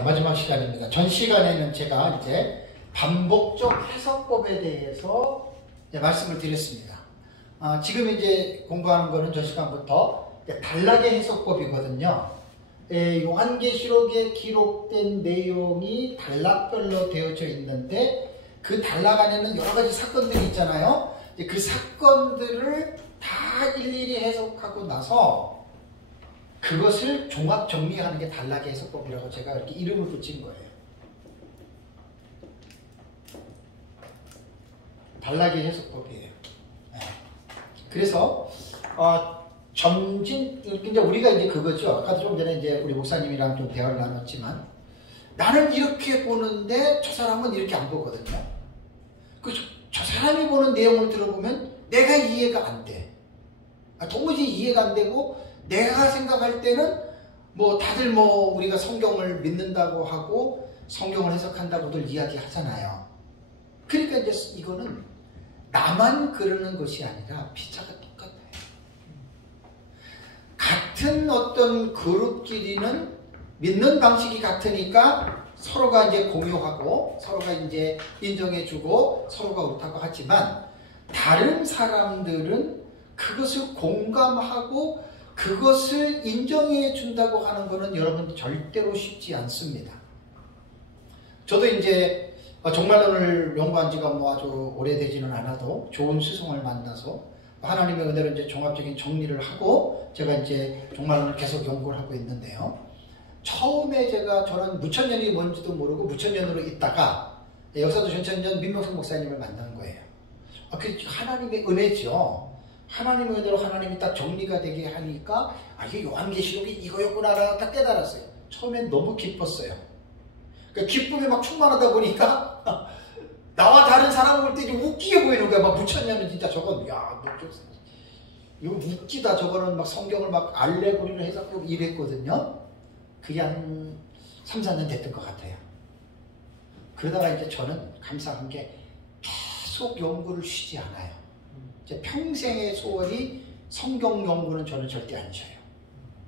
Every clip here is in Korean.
자, 마지막 시간입니다. 전 시간에는 제가 이제 반복적 해석법에 대해서 이제 말씀을 드렸습니다. 지금 이제 공부하는 거는 전 시간부터 단락의 해석법이거든요. 요한계시록에 기록된 내용이 단락별로 되어져 있는데 그 단락 안에는 여러 가지 사건들이 있잖아요. 그 사건들을 다 일일이 해석하고 나서 그것을 종합 정리하는 게 단락의 해석법이라고 제가 이렇게 이름을 붙인 거예요. 단락의 해석법이에요. 그래서 이제 우리가 이제 그거죠. 아까도 좀 전에 이제 우리 목사님이랑 좀 대화를 나눴지만 나는 이렇게 보는데 저 사람은 이렇게 안 보거든요. 저 사람이 보는 내용을 들어보면 내가 이해가 안 돼. 도무지 이해가 안 되고 내가 생각할 때는 다들 우리가 성경을 믿는다고 하고 성경을 해석한다고들 이야기하잖아요. 그러니까 이제 이거는 나만 그러는 것이 아니라 피차가 똑같아요. 같은 어떤 그룹끼리는 믿는 방식이 같으니까 서로가 이제 공유하고 서로가 이제 인정해주고 서로가 옳다고 하지만 다른 사람들은 그것을 공감하고 그것을 인정해 준다고 하는 것은 여러분 절대로 쉽지 않습니다. 저도 이제 종말론을 연구한 지가 아주 오래되지는 않아도 좋은 스승을 만나서 하나님의 은혜로 이제 종합적인 정리를 하고 제가 이제 종말론을 계속 연구를 하고 있는데요. 처음에 저는 무천년이 뭔지도 모르고 무천년으로 있다가 역사도 전천년 민명성 목사님을 만난 거예요. 그게 하나님의 은혜죠. 하나님의 은혜로 하나님이 딱 정리가 되게 하니까 이게 요한계시록이 이거였구나 딱 깨달았어요. 처음엔 너무 기뻤어요. 그러니까 기쁨이 막 충만하다 보니까 나와 다른 사람을 볼 때 좀 웃기게 보이는 거야. 무천년은 진짜 저건 이거 웃기다. 저거는 막 성경을 막 알레고리를 해석하고 이랬거든요. 그게 한 3, 4년 됐던 것 같아요. 그러다가 이제 저는 감사한 게 계속 연구를 쉬지 않아요. 제 평생의 소원이 성경 연구는 저는 절대 안 쉬어요.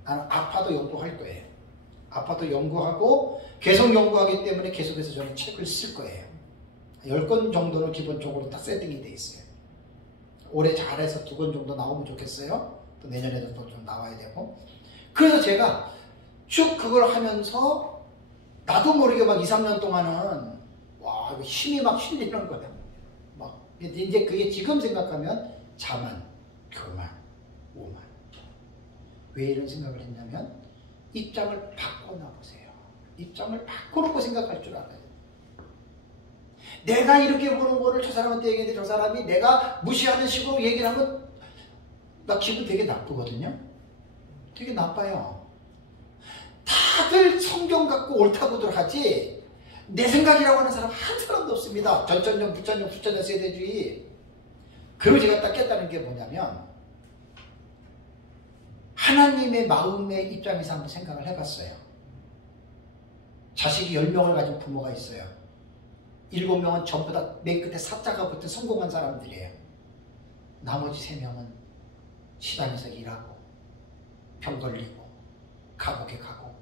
나는 아파도 연구할 거예요. 아파도 연구하고 계속 연구하기 때문에 계속해서 저는 책을 쓸 거예요. 10권 정도는 기본적으로 다 세팅이 돼 있어요. 올해 잘해서 2권 정도 나오면 좋겠어요. 또 내년에도 또 좀 나와야 되고. 그래서 제가 쭉 그걸 하면서 나도 모르게 막 2, 3년 동안은 힘이 막 실리는 거예요. 이제 그게 지금 생각하면 자만, 교만, 오만. 왜 이런 생각을 했냐면 입장을 바꿔놔보세요. 입장을 바꿔놓고 생각할 줄 알아요. 내가 이렇게 보는 거를 저 사람한테 얘기했는데 저 사람이 내가 무시하는 식으로 얘기를 하면 나 기분 되게 나쁘거든요. 되게 나빠요. 다들 성경 갖고 옳다고들 하지 내 생각이라고 하는 사람 한 사람도 없습니다. 전천년, 부천년, 부천년 세대주의. 그리고 제가 딱 깼다는 게 뭐냐면 하나님의 마음의 입장에서 한번 생각을 해봤어요. 자식이 10명을 가진 부모가 있어요. 7명은 전부 다 맨 끝에 사자가 붙은 성공한 사람들이에요. 나머지 3명은 시단에서 일하고 병 걸리고 감옥에 가고.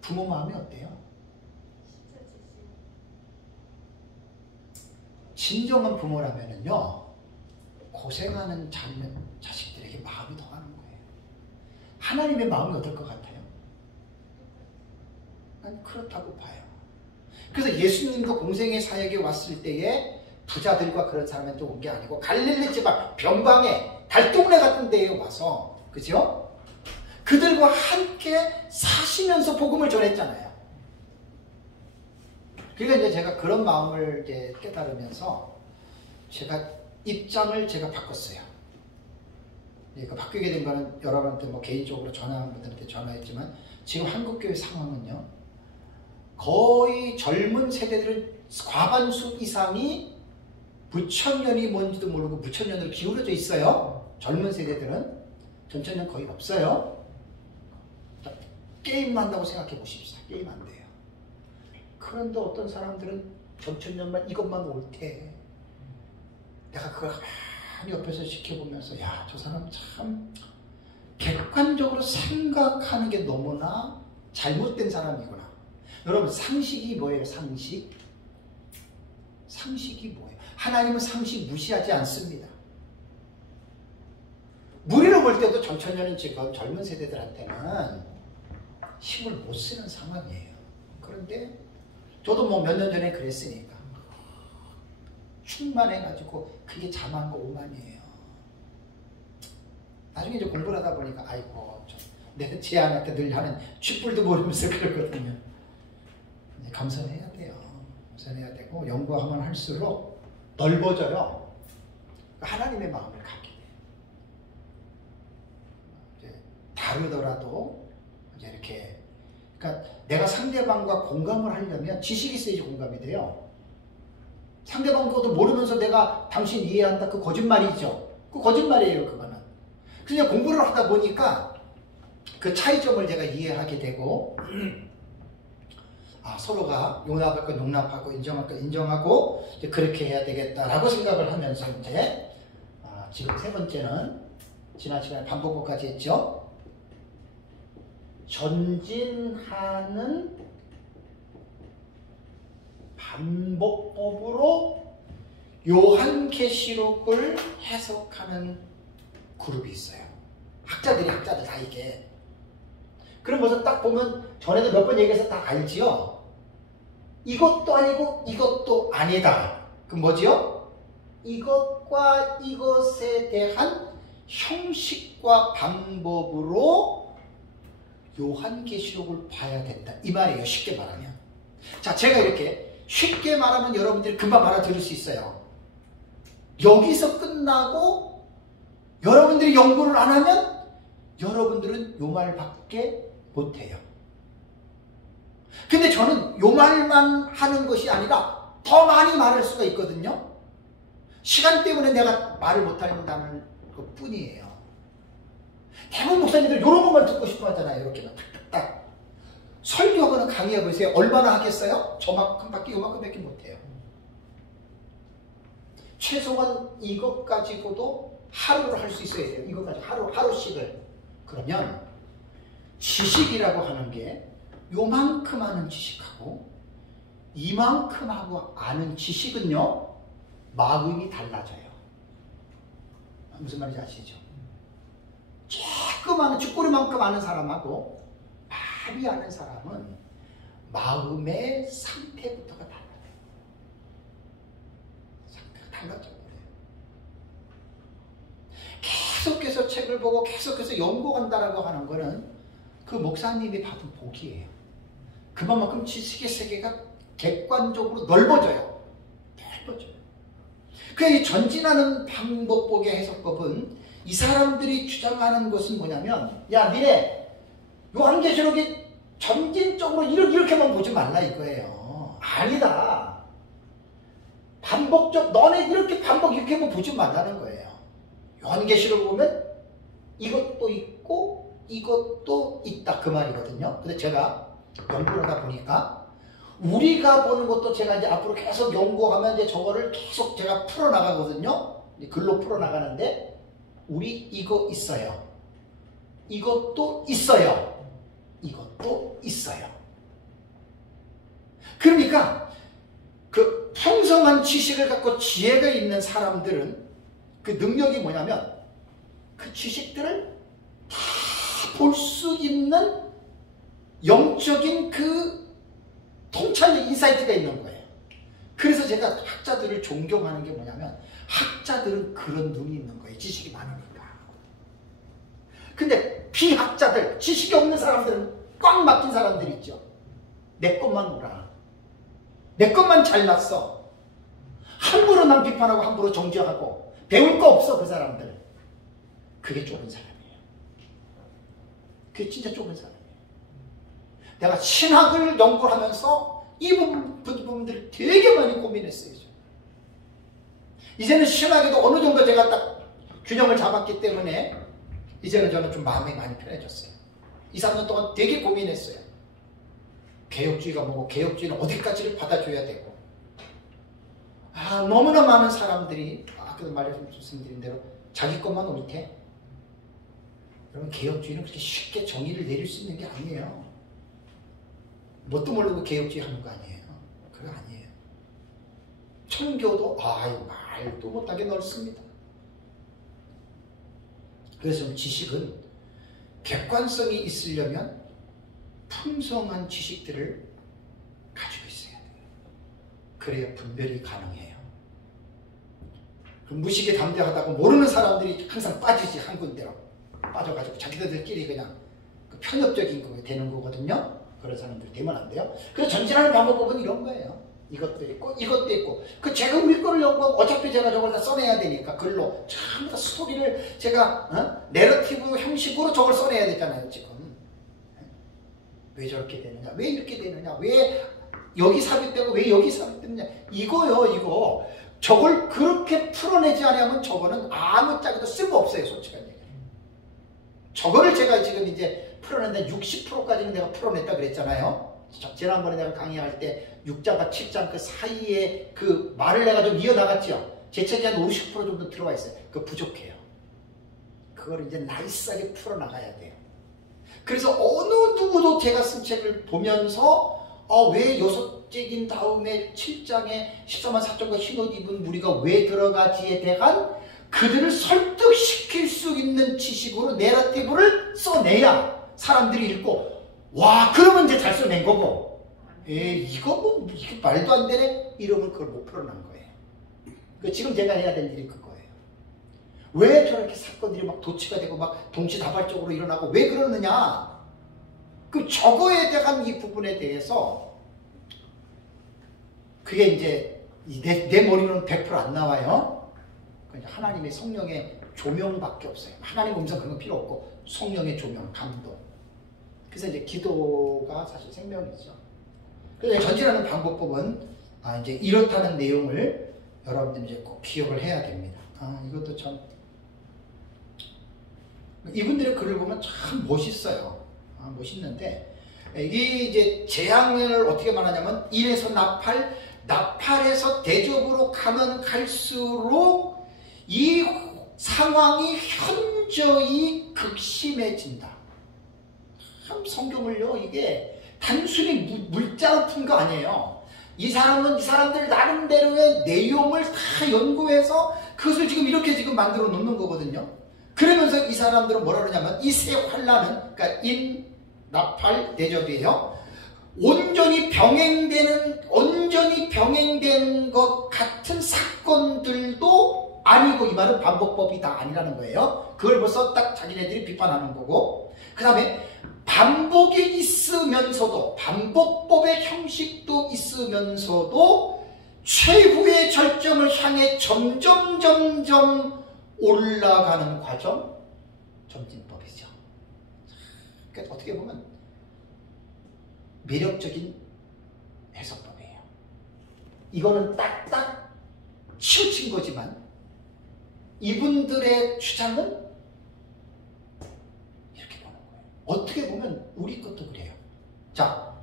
부모 마음이 어때요? 진정한 부모라면은요, 고생하는 자식들에게 마음이 더 가는 거예요. 하나님의 마음이 어떨 것 같아요? 난 그렇다고 봐요. 그래서 예수님도 공생의 사역에 왔을 때에 부자들과 그런 사람한테 온 게 아니고 갈릴리 지방 변방에 달동네 같은 데에 와서, 그죠? 그들과 함께 사시면서 복음을 전했잖아요. 그러니까 이제 제가 그런 마음을 이제 깨달으면서 입장을 바꿨어요. 그러니까 바뀌게 된 거는 여러분한테 개인적으로 전화한 분들한테 전화했지만 지금 한국교회 상황은요, 거의 젊은 세대들은 과반수 이상이 부천년이 뭔지도 모르고 부천년으로 기울어져 있어요. 젊은 세대들은. 전천년 거의 없어요. 게임만 한다고 생각해 보십시오. 게임 안 돼요. 그런데 어떤 사람들은 전천년만 이것만 옳대. 내가 그걸 가만히 옆에서 지켜보면서 저 사람 참 객관적으로 생각하는 게 너무나 잘못된 사람이구나. 여러분 상식이 뭐예요? 상식? 상식이 뭐예요? 하나님은 상식 무시하지 않습니다. 무리로 볼 때도 전천년은 지금 젊은 세대들한테는 힘을 못 쓰는 상황이에요. 그런데 저도 뭐 몇 년 전에 그랬으니까 충만해가지고 그게 자만과 오만이에요. 나중에 이제 공부를 하다 보니까 아이고 내가 제 아내한테 늘 하는 쥐뿔도 모르면서 그러거든요. 이제 겸손해야 돼요. 겸손해야 되고 연구하면 할수록 넓어져요. 하나님의 마음을 갖게 돼요. 다르더라도 이제 이렇게 그러니까 내가 상대방과 공감을 하려면 지식이 있어야지 공감이 돼요. 상대방 것도 모르면서 내가 당신 이해한다. 그 거짓말이죠. 그 거짓말이에요. 그거는. 그냥 공부를 하다 보니까 그 차이점을 제가 이해하게 되고 서로가 용납할 건 용납하고 인정할 건 인정하고 이제 그렇게 해야 되겠다라고 생각을 하면서 이제 지금 세 번째는 지난 시간에 반복어까지 했죠. 전진하는 반복법으로 요한계시록을 해석하는 그룹이 있어요. 학자들 다 이게. 그럼 벌써 딱 보면 전에도 몇 번 얘기해서 다 알지요? 이것도 아니고 이것도 아니다. 그럼 뭐지요? 이것과 이것에 대한 형식과 방법으로 요한계시록을 봐야 된다. 이 말이에요. 쉽게 말하면. 자, 제가 이렇게 쉽게 말하면 여러분들이 금방 알아들을 수 있어요. 여기서 끝나고 여러분들이 연구를 안 하면 여러분들은 요 말밖에 못해요. 근데 저는 요 말만 하는 것이 아니라 더 많이 말할 수가 있거든요. 시간 때문에 내가 말을 못한다는 것 뿐이에요. 대부분 목사님들 이런 것만 듣고 싶어 하잖아요. 이렇게만 탁탁탁. 설교하거나 강의하고 있어요. 얼마나 하겠어요? 저만큼밖에 요만큼밖에 못해요. 최소한 이것 가지고도 하루를 할 수 있어야 돼요. 이것 가지고 하루씩을. 그러면 지식이라고 하는 게 요만큼 아는 지식하고 이만큼 하고 아는 지식은요, 마음이 달라져요. 무슨 말인지 아시죠? 조금 아는, 쥐꼬리만큼 아는 사람하고 많이 아는 사람은 마음의 상태부터가 달라요. 상태가 달라져요. 계속해서 책을 보고 계속해서 연구한다라고 하는 거는 그 목사님이 받은 복이에요. 그만큼 지식의 세계가 객관적으로 넓어져요. 넓어져요. 그 전진하는 방법복의 해석법은 이 사람들이 주장하는 것은 뭐냐면, 야, 니네 요한계시록이 점진적으로 이렇게만 보지 말라 이거예요. 아니다. 반복적, 너네 이렇게만 보지 말라는 거예요. 요한계시록을 보면 이것도 있고 이것도 있다, 그 말이거든요. 근데 제가 연구를 하다 보니까 우리가 보는 것도 제가 이제 앞으로 계속 연구하면 이제 저거를 계속 제가 풀어나가거든요. 글로 풀어나가는데, 우리 이거 있어요. 이것도 있어요. 이것도 있어요. 그러니까 그 풍성한 지식을 갖고 지혜가 있는 사람들은 그 능력이 뭐냐면 그 지식들을 다 볼 수 있는 영적인 그 통찰력, 인사이트가 있는 거예요. 그래서 제가 학자들을 존경하는 게 뭐냐면, 학자들은 그런 눈이 있는 거예요. 지식이 많으니까. 근데 비학자들, 지식이 없는 사람들은 꽉 막힌 사람들 있죠. 내 것만 오라. 내 것만 잘났어. 함부로 남 비판하고 함부로 정죄하고 배울 거 없어, 그 사람들. 그게 좁은 사람이에요. 그게 진짜 좁은 사람이에요. 내가 신학을 연구하면서 이 부분들을 되게 많이 고민했어요. 이제는 신학에도 어느 정도 제가 딱 균형을 잡았기 때문에 이제는 저는 좀 마음이 많이 편해졌어요. 2, 3년 동안 되게 고민했어요. 개혁주의가 뭐고, 개혁주의는 어디까지를 받아줘야 되고, 너무나 많은 사람들이 아까도 말씀드린 대로 자기 것만 옳대. 여러분, 개혁주의는 그렇게 쉽게 정의를 내릴 수 있는 게 아니에요. 뭣도 모르고 개혁주의 하는 거 아니에요. 그거 아니에요. 천교도 말도 못하게 넓습니다. 그래서 지식은 객관성이 있으려면 풍성한 지식들을 가지고 있어야 돼요. 그래야 분별이 가능해요. 무식에 담대하다고 모르는 사람들이 항상 빠지지, 한 군데로 빠져가지고 자기들끼리 그냥 편협적인 거 되는 거거든요. 그런 사람들이 되면 안 돼요. 그래서 전진하는 방법은 이런 거예요. 이것도 있고 이것도 있고, 제가 우리 거를 연구하고 어차피 제가 저걸 다 써내야 되니까 글로 전부 다 스토리를 제가 내러티브 형식으로 저걸 써내야 되잖아요. 지금 왜 저렇게 되느냐, 왜 이렇게 되느냐, 왜 여기 삽입되고 왜 여기 삽입되느냐, 이거요. 이거 저걸 그렇게 풀어내지 않으면 저거는 아무짝에도 쓸모없어요. 솔직한 얘기. 저거를 제가 지금 이제 풀어낸다 60%까지는 내가 풀어냈다 그랬잖아요. 지난번에 내가 강의할 때 6장과 7장 그 사이에 그 말을 내가 좀 이어나갔죠. 제 책이 한 50% 정도 들어와 있어요. 그거 부족해요. 그걸 이제 나이스하게 풀어나가야 돼요. 그래서 어느 누구도 제가 쓴 책을 보면서 왜 6째긴 다음에 7장에 14만 4천과 흰옷 입은 무리가 왜 들어가지에 대한 그들을 설득시킬 수 있는 지식으로 내러티브를 써내야 사람들이 읽고 와 그러면 이제 잘 써낸 거고, 이거 이게 말도 안 되네 이러면 그걸 못 풀어난 거예요. 지금 제가 해야 될 일이 그거예요. 왜 저렇게 사건들이 막 도치가 되고 막 동시다발적으로 일어나고 왜 그러느냐, 저거에 대한 이 부분에 대해서 그게 이제 내 머리로는 100% 안 나와요. 하나님의 성령의 조명밖에 없어요. 하나님 음성 그런 거 필요 없고 성령의 조명, 감동. 그래서 이제 기도가 사실 생명이죠. 그래서 전진하는 방법법은 이제 이렇다는 내용을 여러분들이 이제 꼭 기억을 해야 됩니다. 이것도 참 이분들의 글을 보면 참 멋있어요. 멋있는데 이게 이제 재앙을 어떻게 말하냐면 인에서 나팔에서 대접으로 가면 갈수록 이 상황이 현저히 극심해진다. 참 성경을요, 이게 단순히 물자로 푼 거 아니에요. 이 사람들 나름대로의 내용을 다 연구해서 그것을 지금 이렇게 지금 만들어 놓는 거거든요. 그러면서 이 사람들은 뭐라 그러냐면 이 세 환란은, 그러니까 인, 나팔, 대접이에요. 온전히 병행되는 것 같은 사건들도 아니고, 이 말은 반복법이 다 아니라는 거예요. 그걸 벌써 딱 자기네들이 비판하는 거고, 그 다음에 반복이 있으면서도, 반복법의 형식도 있으면서도 최후의 절정을 향해 점점 올라가는 과정, 점진법이죠. 그러니까 어떻게 보면 매력적인 해석법이에요. 이거는 딱딱 치우친 거지만 이분들의 주장은 이렇게 보는 거예요. 어떻게 보면 우리 것도 그래요. 자,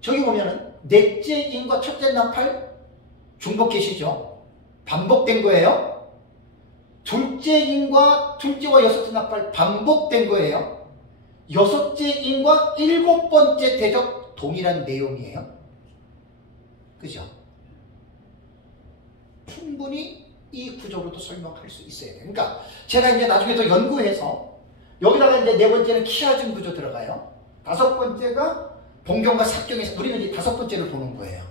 저기 보면은 넷째 인과 첫째 나팔 중복 계시죠? 반복된 거예요. 둘째 인과 둘째와 여섯째 나팔 반복된 거예요. 여섯째 인과 일곱 번째 대접 동일한 내용이에요. 그죠? 충분히 이 구조로도 설명할 수 있어야 돼요. 그러니까 제가 이제 나중에 더 연구해서 여기다가 이제 네 번째는 키아즘 구조 들어가요. 다섯 번째가 본경과 삽경에서 우리는 이제 다섯 번째를 보는 거예요.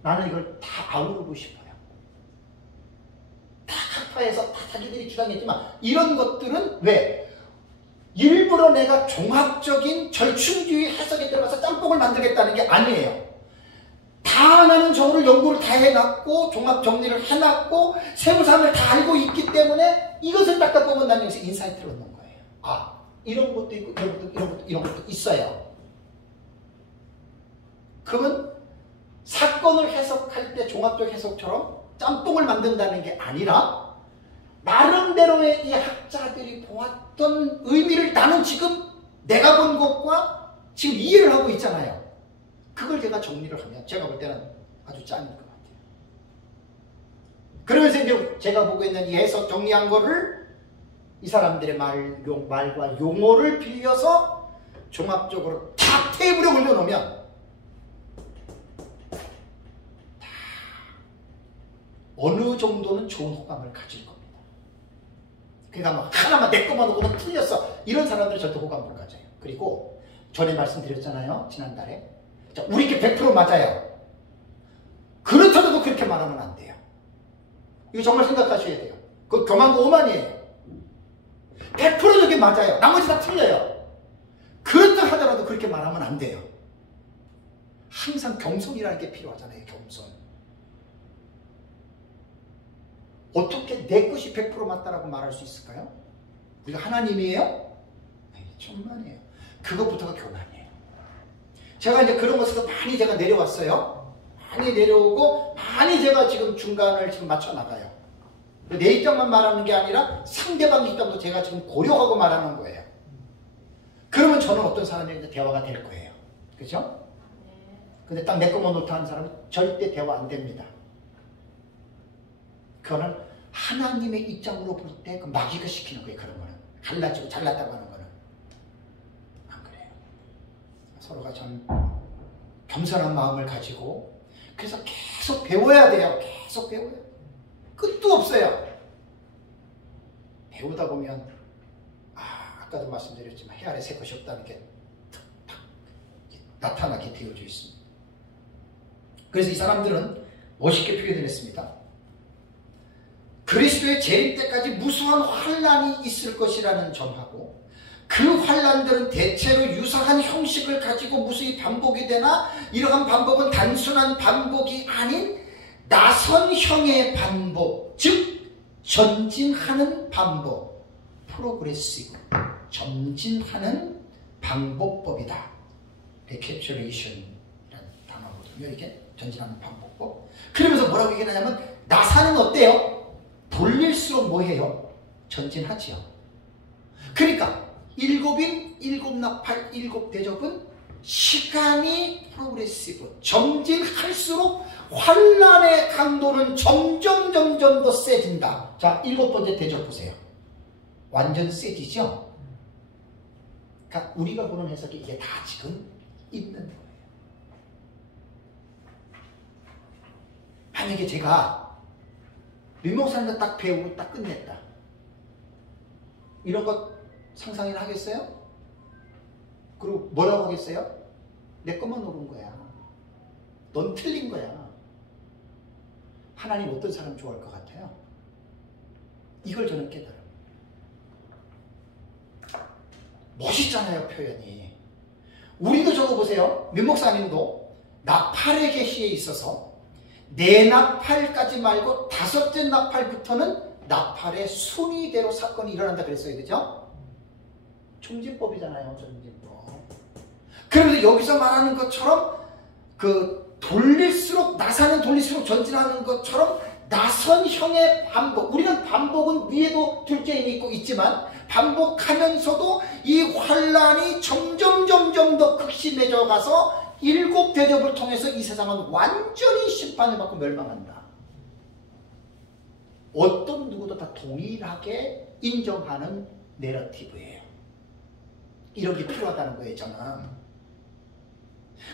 나는 이걸 다 아우르고 싶어요. 다 카파에서 다 자기들이 주장했지만 이런 것들은 왜? 일부러 내가 종합적인 절충주의 해석에 들어가서 짬뽕을 만들겠다는 게 아니에요. 다 나는 저거를 연구를 다 해놨고 종합 정리를 해놨고 세부사항을 다 알고 있기 때문에 이것을 딱 보면 나는 여기서 인사이트를 얻는 거예요. 아, 이런 것도 있고 이런 것도 있어요. 그러면 사건을 해석할 때 종합적 해석처럼 짬뽕을 만든다는 게 아니라 나름대로의 이 학자들이 보았던 의미를 나는 지금 내가 본 것과 지금 이해를 하고 있잖아요. 그걸 제가 정리를 하면 제가 볼 때는 아주 짱일 것 같아요. 그러면서 이제 제가 보고 있는 이 해석 정리한 거를 이 사람들의 말과 용어를 빌려서 종합적으로 다 테이블에 올려놓으면 다 어느 정도는 좋은 호감을 가질 겁니다. 그러니까 뭐 하나만 내 것만 오고는 틀렸어. 이런 사람들은 절대 호감 못 가져요. 그리고 전에 말씀드렸잖아요. 지난달에. 자, 우리께 100% 맞아요. 그렇다고 그렇게 말하면 안 돼요. 이거 정말 생각하셔야 돼요. 그거 교만고 오만이에요. 100% 저게 맞아요. 나머지 다 틀려요. 그렇다 하더라도 그렇게 말하면 안 돼요. 항상 겸손이라는 게 필요하잖아요. 겸손. 어떻게 내 것이 100% 맞다라고 말할 수 있을까요? 우리가 하나님이에요? 천만이에요. 그것부터가 교만이에요. 제가 이제 그런 것에서 많이 제가 내려왔어요. 많이 내려오고 많이 제가 지금 중간을 지금 맞춰 나가요. 내 입장만 말하는 게 아니라 상대방 입장도 제가 지금 고려하고 말하는 거예요. 그러면 저는 어떤 사람이랑 대화가 될 거예요. 그죠? 근데 딱 내 것만 놓다 하는 사람은 절대 대화 안 됩니다. 그거는 하나님의 입장으로 볼 때 그 마귀가 시키는 거예요. 그런 거는. 갈라지고 잘났다고 하는 거는. 안 그래요. 서로가 좀 겸손한 마음을 가지고 그래서 계속 배워야 돼요. 계속 배워야 돼요. 끝도 없어요. 배우다 보면 아까도 말씀드렸지만 해 아래 새 것이 없다는 게 탁탁 나타나게 되어져 있습니다. 그래서 이 사람들은 멋있게 표현을 했습니다. 그리스도의 재림 때까지 무수한 환란이 있을 것이라는 점하고 그 환란들은 대체로 유사한 형식을 가지고 무수히 반복이 되나 이러한 반복은 단순한 반복이 아닌 나선형의 반복, 즉 전진하는 반복, 프로그레시브, 전진하는 방법법이다. 리캡츄레이션이라는 단어거든요. 이게 전진하는 방법법. 그러면서 뭐라고 얘기하냐면 나사는 어때요? 돌릴수록 뭐해요? 전진하지요. 그러니까 일곱인, 일곱나팔, 일곱대접은 시간이 프로그레시브, 전진할수록 환란의 강도는 점점 더 세진다. 자, 7번째 대접 보세요. 완전 세지죠? 그러니까 우리가 보는 해석이 이게 다 지금 있는 거예요. 만약에 제가 민목사님도 딱 배우고 딱 끝냈다. 이런 것 상상이나 하겠어요? 그리고 뭐라고 하겠어요? 내 것만 옳은 거야. 넌 틀린 거야. 하나님 어떤 사람 좋아할 것 같아요? 이걸 저는 깨달아요. 멋있잖아요, 표현이. 우리도 저거 보세요. 민목사님도 나팔의 계시에 있어서 네 나팔까지 말고 5째 나팔부터는 나팔의 순위대로 사건이 일어난다 그랬어요. 그죠? 총진법이잖아요. 총진법. 그런데 여기서 말하는 것처럼 돌릴수록 나사는 돌릴수록 전진하는 것처럼 나선형의 반복. 우리는 반복은 위에도 둘째 힘이 있지만 반복하면서도 이 환란이 점점 더 극심해져 가서 7 대접을 통해서 이 세상은 완전히 심판을 받고 멸망한다. 어떤 누구도 다 동일하게 인정하는 내러티브예요. 이런 게 필요하다는 거예요, 저는.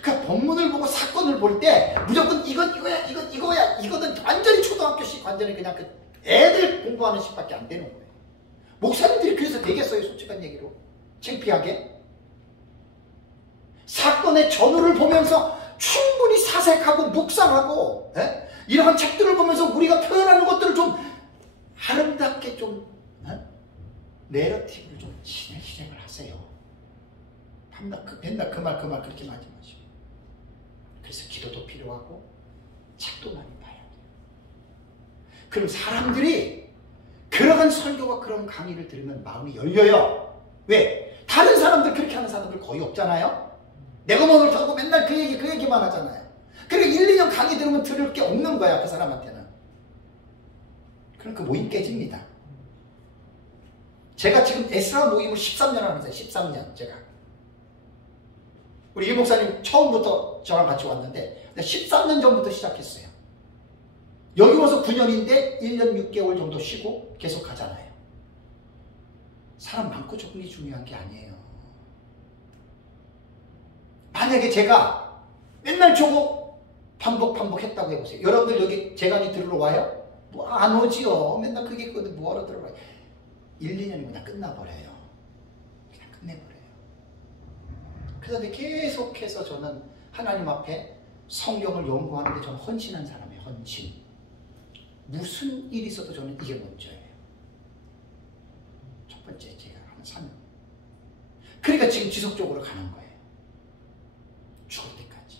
그러니까 본문을 보고 사건을 볼 때 무조건 이건 이거야, 이거는 완전히 초등학교식, 완전히 그냥 그 애들 공부하는 식밖에 안 되는 거예요. 목사님들이 그래서 되겠어요, 솔직한 얘기로. 창피하게. 사건의 전후를 보면서 충분히 사색하고 묵상하고 이러한 책들을 보면서 우리가 표현하는 것들을 좀 아름답게 좀 내러티브를 좀 진행을 하세요. 맨날 그 말 그렇게 하지 마시고. 그래서 기도도 필요하고 책도 많이 봐야 돼요. 그럼 사람들이 그러한 설교와 그런 강의를 들으면 마음이 열려요. 왜? 다른 사람들 그렇게 하는 사람들 거의 없잖아요. 내가 뭐 옳다고 맨날 그 얘기만 하잖아요. 그러니까 1, 2년 강의 들으면 들을 게 없는 거야, 그 사람한테는. 그럼 그 모임 깨집니다. 제가 지금 에스라 모임을 13년 하면서 13년 제가. 우리 이 목사님 처음부터 저랑 같이 왔는데 13년 전부터 시작했어요. 여기 와서 9년인데 1년 6개월 정도 쉬고 계속 가잖아요. 사람 많고 적은이 중요한 게 아니에요. 만약에 제가 맨날 저거 반복했다고 해보세요. 여러분들 여기 제 강의 들으러 와요? 뭐 안 오지요. 맨날 그게 있거든. 뭐하러 들어가요? 1, 2년이면 그냥 끝나버려요. 그냥 끝내버려요. 그래서 계속해서 저는 하나님 앞에 성경을 연구하는데 저는 헌신한 사람이에요. 헌신. 무슨 일이 있어도 저는 이게 먼저예요. 첫 번째 제가 하는 사명. 그러니까 지금 지속적으로 가는 거예요. 죽을 때까지.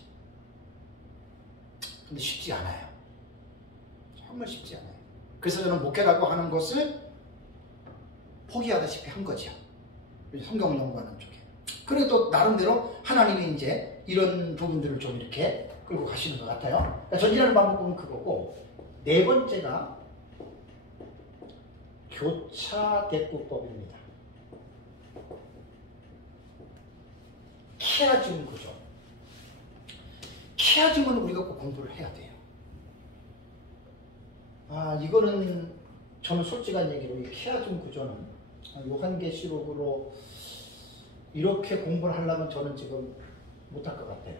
근데 쉽지 않아요. 정말 쉽지 않아요. 그래서 저는 목회라고 하는 것을 포기하다시피 한 거죠. 성경을 연구하는 쪽에. 그리고 또 나름대로 하나님이 이제 이런 부분들을 좀 이렇게 끌고 가시는 것 같아요. 그러니까 전진하는 방법은 그거고, 네 번째가 교차 대꾸법입니다. 키아즘 구조. 키아즘은 우리가 꼭 공부를 해야 돼요. 이거는 저는 솔직한 얘기로 이 키아즘 구조는 요한계시록으로 이렇게 공부를 하려면 저는 지금 못할 것 같아요.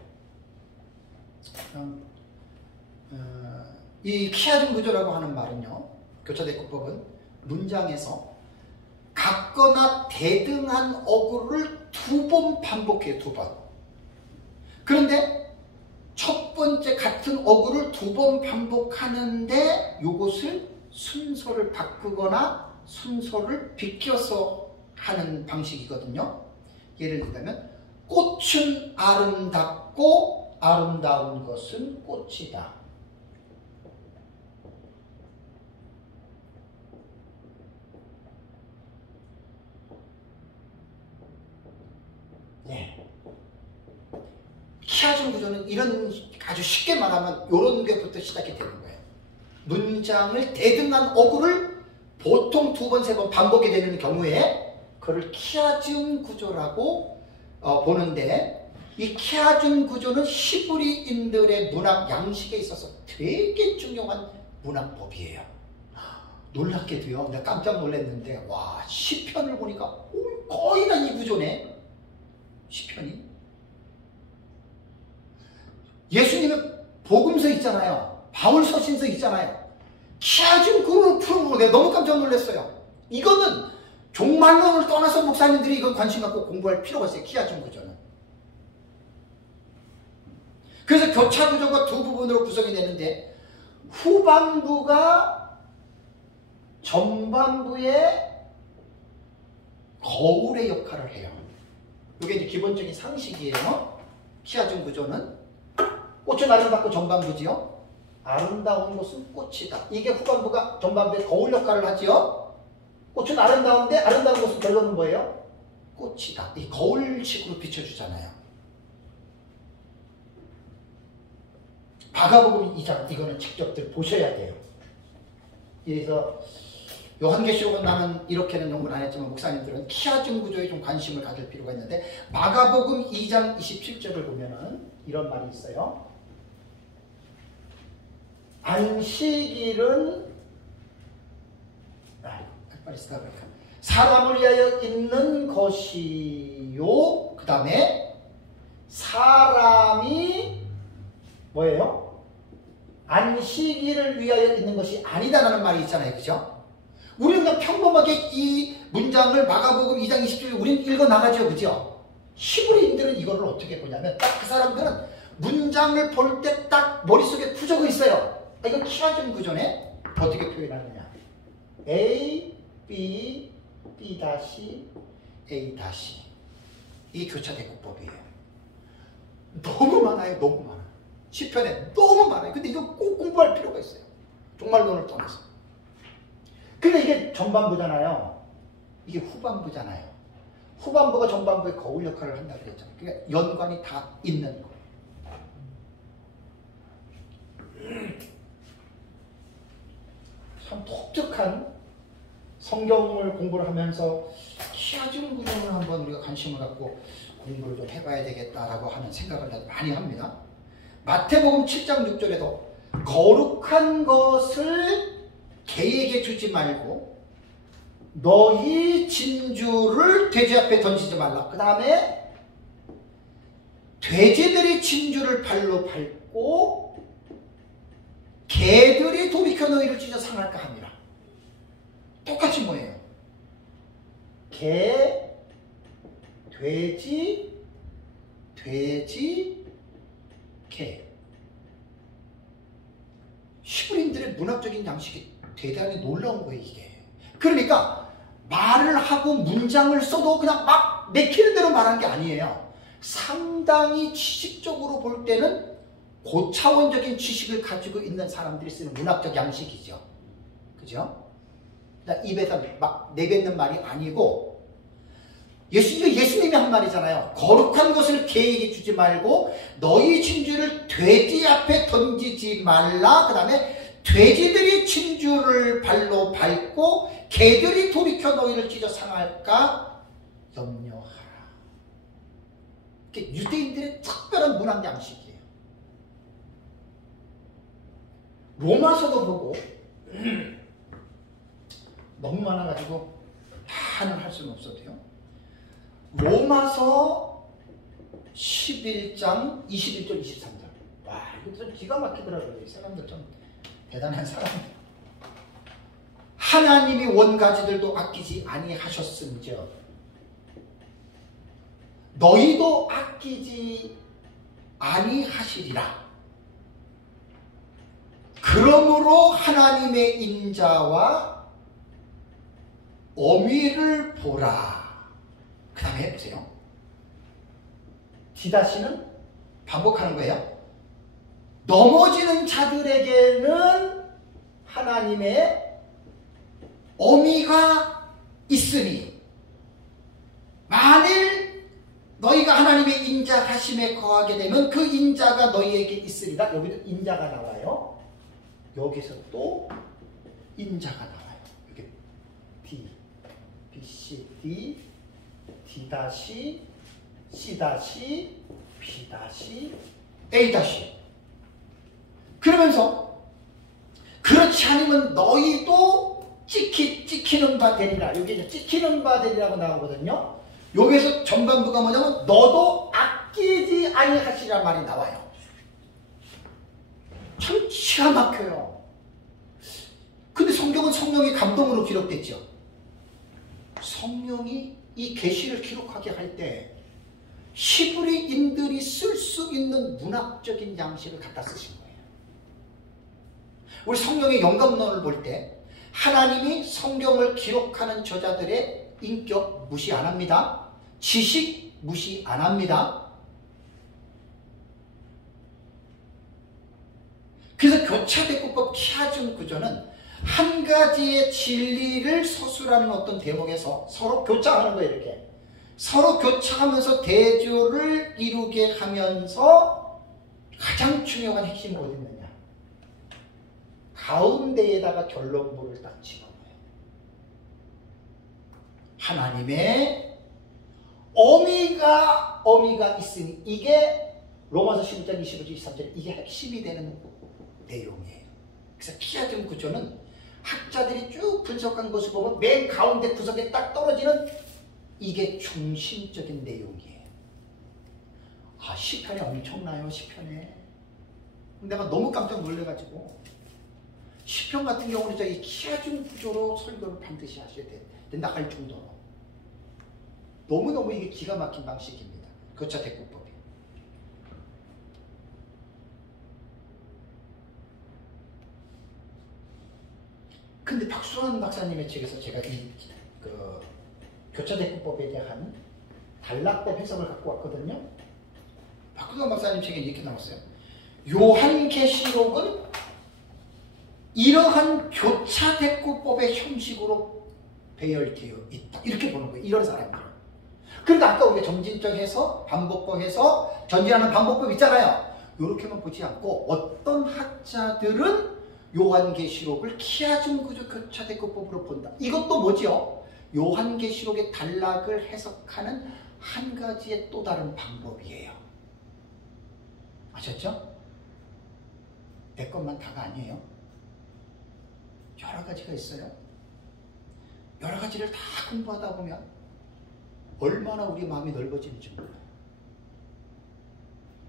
이 키아즘 구조라고 하는 말은요, 교차대꾸법은 문장에서 같거나 대등한 어구를 2번 반복해요. 2번. 그런데 첫 번째 같은 어구를 2번 반복하는데 이것을 순서를 바꾸거나 순서를 비껴서 하는 방식이거든요. 예를 들자면 꽃은 아름답고 아름다운 것은 꽃이다. 네. 키아즘 구조는 이런, 아주 쉽게 말하면 이런 게부터 시작이 되는 거예요. 문장을 대등한 어구를 보통 2번, 3번 반복이 되는 경우에 그걸 키아즘 구조라고 보는데, 이 키아즘 구조는 히브리인들의 문학 양식에 있어서 되게 중요한 문학법이에요. 놀랍게도요, 내가 깜짝 놀랐는데, 와, 시편을 보니까 거의 다 이 구조네. 시편이. 예수님의 복음서 있잖아요. 바울 서신서 있잖아요. 키아즘 구조를 푸는 거 내가 너무 깜짝 놀랐어요. 이거는 종말론을 떠나서 목사님들이 이건 관심 갖고 공부할 필요가 있어요. 키아즘 구조는. 그래서 교차 구조가 2 부분으로 구성이 되는데, 후반부가 전반부의 거울의 역할을 해요. 이게 이제 기본적인 상식이에요. 키아즘 구조는 꽃은 아름답고 전반부지요. 아름다운 것은 꽃이다. 이게 후반부가 전반부의 거울 역할을 하지요. 꽃은 아름다운데 아름다운 것은 결론은 뭐예요? 꽃이다. 이 거울식으로 비춰주잖아요. 마가복음 2장, 이거는 직접들 보셔야 돼요. 그래서 요한계시록은 나는 이렇게는 연구를 안 했지만 목사님들은 키아즘 구조에 좀 관심을 가질 필요가 있는데, 마가복음 2장 27절을 보면은 이런 말이 있어요. 안식일은 빨리 쓰다 보니까 사람을 위하여 있는 것이요, 그 다음에 사람이 뭐예요? 안식일을 위하여 있는 것이 아니다라는 말이 있잖아요. 그죠? 우리는 그냥 평범하게 이 문장을 마가복음 2장 20절 우리는 읽어나가죠. 그죠? 히브리인들은 이거를 어떻게 보냐면, 딱 그 사람들은 문장을 볼 때 딱 머릿속에 구조가 있어요. 이건 키아즘 구조네. 어떻게 표현하느냐. A, B, B 다시, A 다시. 이 교차대꾸법이에요. 너무 많아요. 너무 많아요. 시편에 너무 많아요. 근데 이거 꼭 공부할 필요가 있어요. 종말론을 떠나서. 근데 이게 전반부잖아요. 이게 후반부잖아요. 후반부가 전반부의 거울 역할을 한다고 그랬잖아요. 그러니까 연관이 다 있는 거예요. 참 독특한 성경을 공부를 하면서 키아즘 구조를 한번 우리가 관심을 갖고 공부를 좀 해봐야 되겠다라고 하는 생각을 나도 많이 합니다. 마태복음 7장 6절에도 거룩한 것을 개에게 주지 말고 너희 진주를 돼지 앞에 던지지 말라. 그 다음에 돼지들이 진주를 발로 밟고 개들이 돌이켜 너희를 찢어 상할까 함이라. 똑같이 뭐예요? 개, 돼지, 개. 히브리인들의 문학적인 양식이 대단히 놀라운 거예요, 이게. 그러니까 말을 하고 문장을 써도 그냥 막 내키는 대로 말한 게 아니에요. 상당히 지식적으로 볼 때는 고차원적인 지식을 가지고 있는 사람들이 쓰는 문학적 양식이죠. 그죠? 입에서 막 내뱉는 말이 아니고, 예수님이 한 말이잖아요. 거룩한 것을 개에게 주지 말고 너희 진주를 돼지 앞에 던지지 말라. 그 다음에 돼지들이 진주를 발로 밟고 개들이 돌이켜 너희를 찢어 상할까 염려하라. 이게 유대인들의 특별한 문학 양식이에요. 로마서도 보고 너무 많아가지고 다는 할 수는 없어도요. 로마서 11장 21절 23절. 와, 이거 좀 기가 막히더라고요. 이 사람들 좀 대단한 사람들. 하나님이 원가지들도 아끼지 아니하셨은즉 너희도 아끼지 아니하시리라. 그러므로 하나님의 인자와 어미를 보라. 그 다음에 해보세요. 디다시는 반복하는 거예요. 넘어지는 자들에게는 하나님의 어미가 있으니 만일 너희가 하나님의 인자하심에 거하게 되면 그 인자가 너희에게 있으리라. 여기도 인자가 나와요. 여기서 또 인자가 나와요. 여기 D, B, C, D, D 다시, C 다시, B 다시, A 다시. 그러면서 그렇지 않으면 너희도 찍히는 바 되리라. 여기 이제 찍히는 바 되리라고 나오거든요. 여기에서 전반부가 뭐냐면 너도 아끼지 아니하시라 말이 나와요. 참 기가 막혀요. 근데 성경은 성령의 감동으로 기록됐죠. 성령이 이 계시를 기록하게 할 때 히브리인들이 쓸 수 있는 문학적인 양식을 갖다 쓰신 거예요. 우리 성령의 영감론을 볼 때 하나님이 성경을 기록하는 저자들의 인격 무시 안 합니다. 지식 무시 안 합니다. 그래서 교차대구법 키아준 구조는 한 가지의 진리를 서술하는 어떤 대목에서 서로 교차하는 거예요. 이렇게 서로 교차하면서 대조를 이루게 하면서 가장 중요한 핵심이 어디 있느냐, 가운데에다가 결론부를 딱 집어넣어요. 하나님의 어미가 있으니, 이게 로마서 11장 25절 23절 이게 핵심이 되는 내용이에요. 그래서 키아즘 구조는 학자들이 쭉 분석한 것을 보면 맨 가운데 구석에 딱 떨어지는 이게 중심적인 내용이에요. 아, 시편이 엄청나요. 시편에 내가 너무 깜짝 놀래가지고, 시편 같은 경우는 이 키아즘 구조로 설교를 반드시 하셔야 된다 할 정도로 너무너무 이게 기가 막힌 방식입니다. 교차대구법이. 근데 박수환 박사님의 책에서 제가 이 교차대구법에 대한 단락법 해석을 갖고 왔거든요. 박수환 박사님 책에 이렇게 나왔어요. 요한계시록은 이러한 교차대구법의 형식으로 배열되어 있다. 이렇게 보는 거예요. 이런 사람들. 그러니까 아까 우리가 점진적 해석, 반복법 해석, 전진하는 반복법 있잖아요. 이렇게만 보지 않고 어떤 학자들은 요한계시록을 키아즘 구조 교차대구법으로 본다. 이것도 뭐지요? 요한계시록의 단락을 해석하는 한 가지의 또 다른 방법이에요. 아셨죠? 내 것만 다가 아니에요. 여러 가지가 있어요. 여러 가지를 다 공부하다 보면 얼마나 우리 마음이 넓어지는지 몰라요.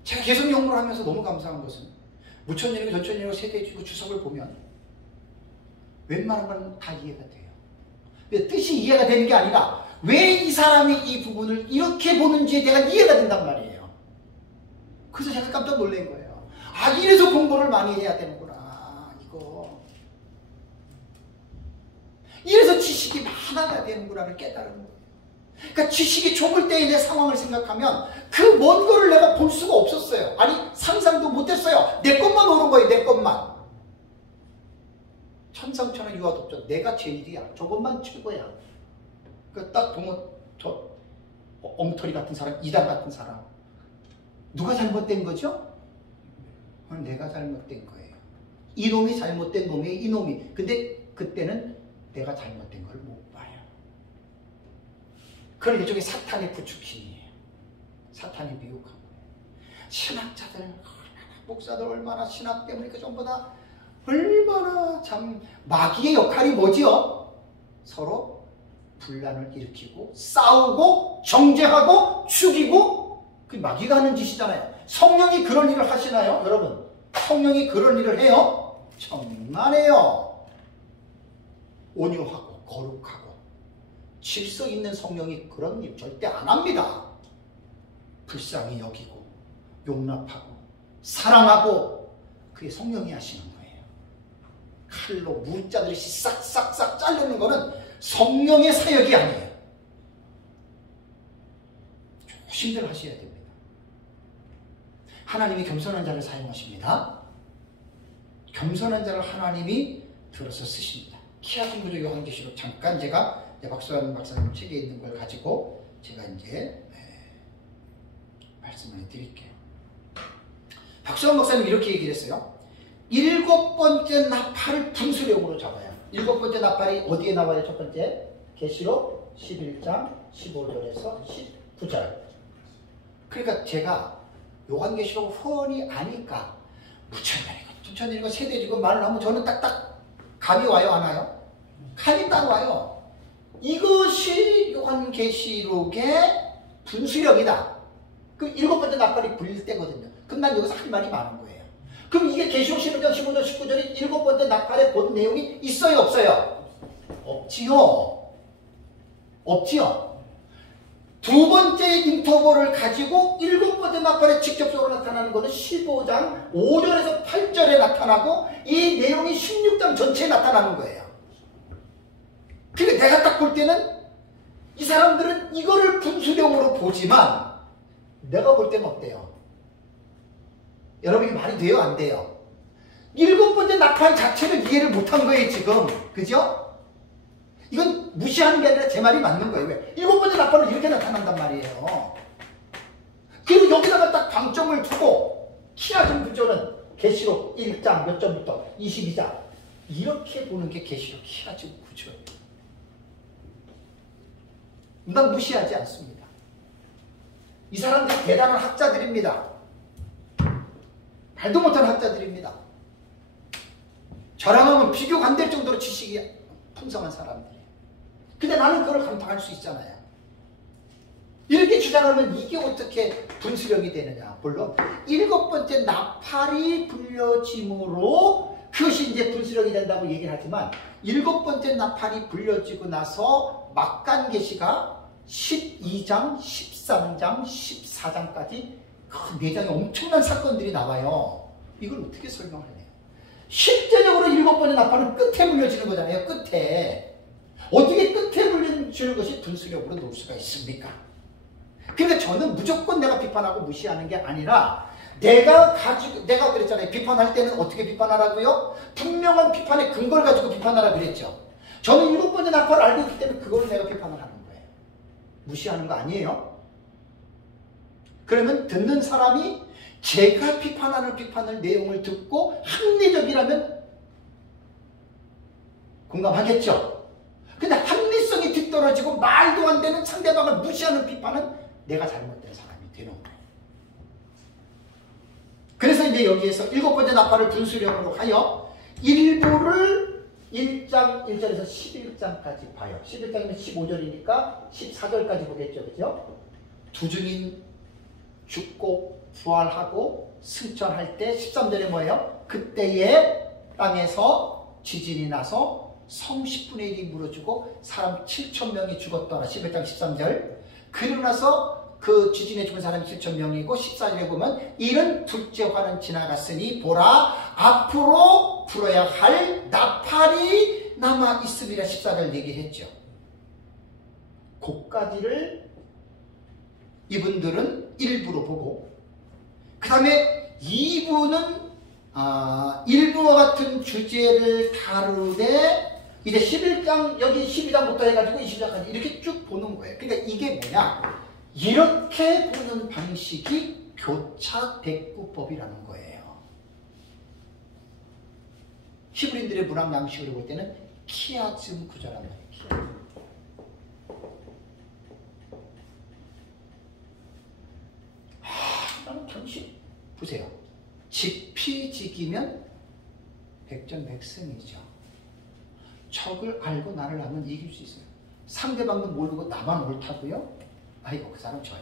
제가 계속 연구를 하면서 너무 감사한 것은 무천년이고 전천년이고 세대주고 주석을 보면 웬만한 건 다 이해가 돼요. 뜻이 이해가 되는 게 아니라 왜 이 사람이 이 부분을 이렇게 보는지에 대한 이해가 된단 말이에요. 그래서 제가 깜짝 놀란 거예요. 아, 이래서 공부를 많이 해야 되는구나. 이래서 지식이 많아야 되는구나를 깨달은 거예요. 그러니까 지식이 좁을 때의 내 상황을 생각하면 그 먼 거를 내가 볼 수가 없었어요. 아니, 상상도 못했어요. 내 것만 오른 거예요. 내 것만. 천상천하 유아독존, 내가 제일이야. 저것만 최고야. 그러니까 딱 보면 저 엉터리 같은 사람, 이단 같은 사람, 누가 잘못된 거죠? 내가 잘못된 거예요. 이놈이 잘못된 놈이에요. 이놈이. 근데 그때는 내가 잘못된 걸 못 봐요. 그건 일종의 사탄의 부추김이에요. 사탄이 미혹한 거예요. 신학자들, 목사들 얼마나 신학 때문에 그 전부 다 얼마나 참 마귀의 역할이 뭐지요? 서로 분란을 일으키고 싸우고 정죄하고 죽이고, 그 마귀가 하는 짓이잖아요. 성령이 그런 일을 하시나요? 여러분, 성령이 그런 일을 해요? 정말해요. 온유하고 거룩하고 질서 있는 성령이 그런 일 절대 안 합니다. 불쌍히 여기고 용납하고 사랑하고, 그게 성령이 하시는 거예요. 칼로 무자들이시 싹싹싹 자르는 거는 성령의 사역이 아니에요. 조심들 하셔야 됩니다. 하나님이 겸손한 자를 사용하십니다. 겸손한 자를 하나님이 들어서 쓰십니다. 키아신 구조 요한계시록 잠깐 제가 박수환 박사님 책에 있는 걸 가지고 제가 이제 말씀을 드릴게요. 박수환 박사님 이렇게 얘기를 했어요. 7번째 나팔을 분수령으로 잡아요. 7번째 나팔이 어디에 나와요? 첫 번째 계시록 11장 15절에서 19절. 그러니까 제가 요한계시록 훤히 아니까 무천년이고 천천년이고 세대지고 말을 하면 저는 딱딱 감이 와요? 안 와요? 감이 딱 와요. 이것이 요한계시록의 분수령이다. 그 7번째 나팔이 불릴 때거든요. 그럼 난 여기서 할 말이 많은 거예요. 그럼 이게 계시록 15장 15절 19절에 7번째 나팔에 본 내용이 있어요? 없어요? 없지요. 없지요. 두 번째 인터벌을 가지고 7번째 나팔에 직접적으로 나타나는 것은 15장 5절에서 8절에 나타나고, 이 내용이 16장 전체에 나타나는 거예요. 그러니까 내가 딱 볼 때는 이 사람들은 이거를 분수령으로 보지만 내가 볼 때는 어때요? 여러분이 말이 돼요? 안 돼요? 7번째 나팔 자체를 이해를 못한 거예요 지금. 그죠? 이건 무시하는 게 아니라 제 말이 맞는 거예요. 왜? 7번째 나팔은 이렇게 나타난단 말이에요. 그리고 여기다가 딱 방점을 두고 키아진 구조는 계시록 1장 몇 절부터 22장 이렇게 보는 게 계시록 키아진 구조예요. 난 무시하지 않습니다. 이 사람들이 대단한 학자들입니다. 말도 못한 학자들입니다. 저랑 하면 비교가 안 될 정도로 지식이 풍성한 사람들이에요. 근데 나는 그걸 감당할 수 있잖아요. 이렇게 주장하면 이게 어떻게 분수령이 되느냐. 물론 7번째 나팔이 불려짐으로 그것이 이제 분수령이 된다고 얘기를 하지만 7번째 나팔이 불려지고 나서 막간계시가 12장, 13장, 14장까지 그 4장에 엄청난 사건들이 나와요. 이걸 어떻게 설명하냐. 실제적으로 7번째 나팔은 끝에 물려지는 거잖아요. 끝에. 어떻게 끝에 물려지는 것이 분수령으로 놓을 수가 있습니까? 그러니까 저는 무조건 내가 비판하고 무시하는 게 아니라 내가 그랬잖아요. 비판할 때는 어떻게 비판하라고요? 분명한 비판의 근거를 가지고 비판하라고 그랬죠. 저는 7번째 나팔을 알고 있기 때문에 그걸 내가 비판을 하는 거예요. 무시하는 거 아니에요. 그러면 듣는 사람이 제가 비판하는 비판을 내용을 듣고 합리적이라면 공감하겠죠. 근데 합리성이 뒤떨어지고 말도 안 되는 상대방을 무시하는 비판은 내가 잘못된 사람이 되는 거예요. 그래서 이제 여기에서 7번째 나팔을 분수령으로 하여 일부를 1장 1절에서 11장까지 봐요. 11장이면 15절이니까 14절까지 보겠죠. 그죠? 두 증인 죽고 부활하고 승천할 때 13절에 뭐예요? 그때에 땅에서 지진이 나서 성 10분의 1이 무너지고 사람 7,000명이 죽었더라. 11장 13절. 그리고 나서 그 지진에 죽은 사람이 7,000명이고 14절에 보면 이는 둘째 화는 지나갔으니 보라 앞으로 불어야 할 나팔이 남아 있음이라 14절 얘기했죠. 그까지를 이분들은 일부로 보고 그 다음에 2부는 일부와 같은 주제를 다루되 이제 11장 여기 12장부터 해가지고 20장까지 이렇게 쭉 보는 거예요. 그러니까 이게 뭐냐? 이렇게 보는 방식이 교차대꾸법이라는 거예요. 히브리인들의 문학 양식으로 볼 때는 키아즘 구조란 말이에요. 키아즘. 나는 당신 보세요. 직피직이면 백전백승이죠. 적을 알고 나를 알면 이길 수 있어요. 상대방은 모르고 나만 옳다고요? 아이고 그 사람 져요.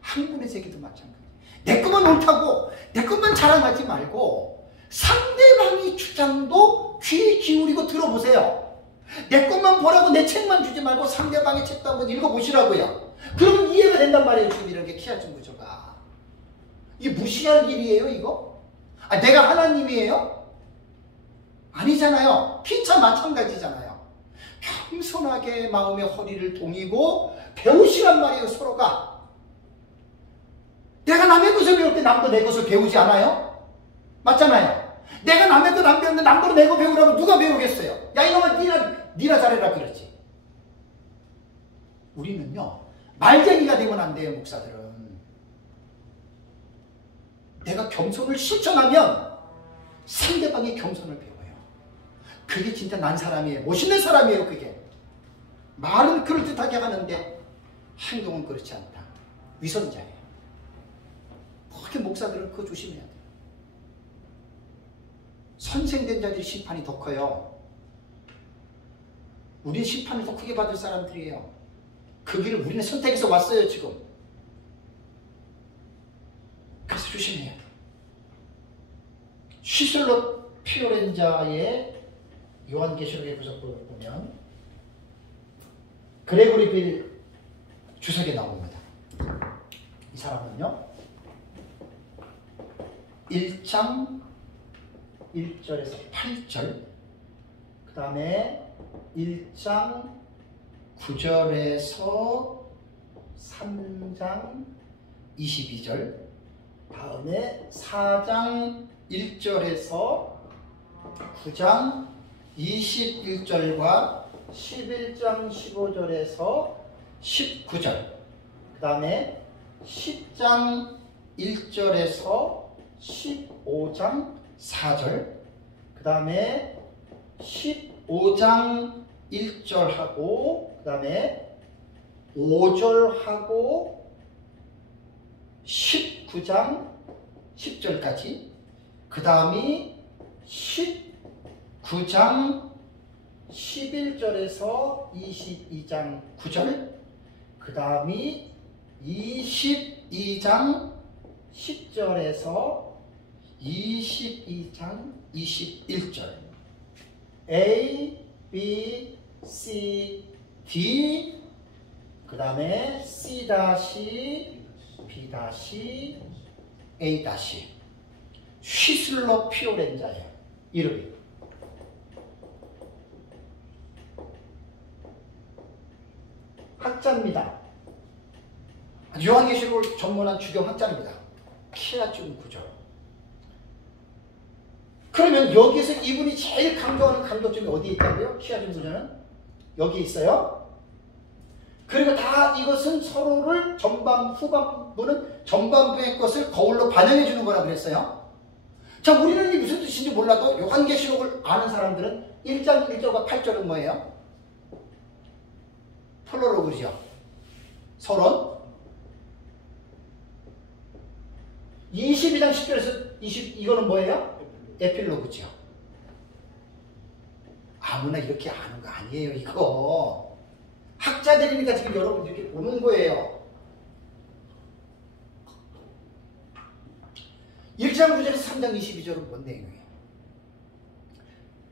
학문의 세계도 마찬가지. 내 것만 옳다고 내 것만 자랑하지 말고 상대방의 주장도 귀 기울이고 들어보세요. 내 것만 보라고 내 책만 주지 말고 상대방의 책도 한번 읽어보시라고요. 그러면 이해가 된단 말이에요. 지금 이렇게 키아즘 구조가. 이게 무시할 일이에요 이거? 내가 하나님이에요? 아니잖아요. 피차 마찬가지잖아요. 겸손하게 마음의 허리를 동이고 배우시란 말이에요. 서로가. 내가 남의 것을 배울 때 남도 내 것을 배우지 않아요? 맞잖아요. 내가 남의 것 안 배웠는데 남보로 내 거 배우라면 누가 배우겠어요? 야 이놈아 니나 잘해라 그러지. 우리는요 말쟁이가 되면 안 돼요. 목사들은. 내가 겸손을 실천하면 상대방의 겸손을 배워요. 그게 진짜 난 사람이에요. 멋있는 사람이에요. 그게. 말은 그럴듯하게 하는데 행동은 그렇지 않다. 위선자예요. 그렇게 목사들은 그거 조심해야 돼요. 선생된 자들이 심판이 더 커요. 우리는 심판을 더 크게 받을 사람들이에요. 그 길을 우리는 선택해서 왔어요. 지금. 그래서 조심해야 돼요. 쉬슬러 피오렌자의 요한계시록의 구석부를 보면 그레고리 빌 주석에 나옵니다. 이 사람은요 1장 1절에서 8절 그 다음에 1장 9절에서 3장 22절 다음에 4장 1절에서 9장 21절과 11장 15절에서 19절 그 다음에 10장 1절에서 15장 4절 그 다음에 15장 1절하고 그 다음에 5절하고 19장 10절까지 그 다음이 19장 11절에서 22장 9절 그 다음이 22장 10절에서 22장 21절 A, B, C, D 그 다음에 C 다시 B 다시 A 다시 쉬슬러 피오렌자예요. 이름이 학자입니다. 요한계시록을 전문한 주경 학자입니다. 키아즘 구조. 그러면 여기서 이분이 제일 강조하는 강조점이 어디에 있다고요? 키아즘 구조는 여기 있어요. 그리고 다 이것은 서로를 후반부는 전반부의 것을 거울로 반영해 주는 거라고 그랬어요. 자, 우리는 이게 무슨 뜻인지 몰라도 요한계시록을 아는 사람들은 1장 1절과 8절은 뭐예요? 프롤로그죠. 서론. 22장 10절에서 이거는 뭐예요? 에필로그죠. 아무나 이렇게 아는 거 아니에요, 이거. 학자들이니까 지금 여러분 이렇게 보는 거예요. 2장 9절에서 3장 22절은 뭔 내용이에요?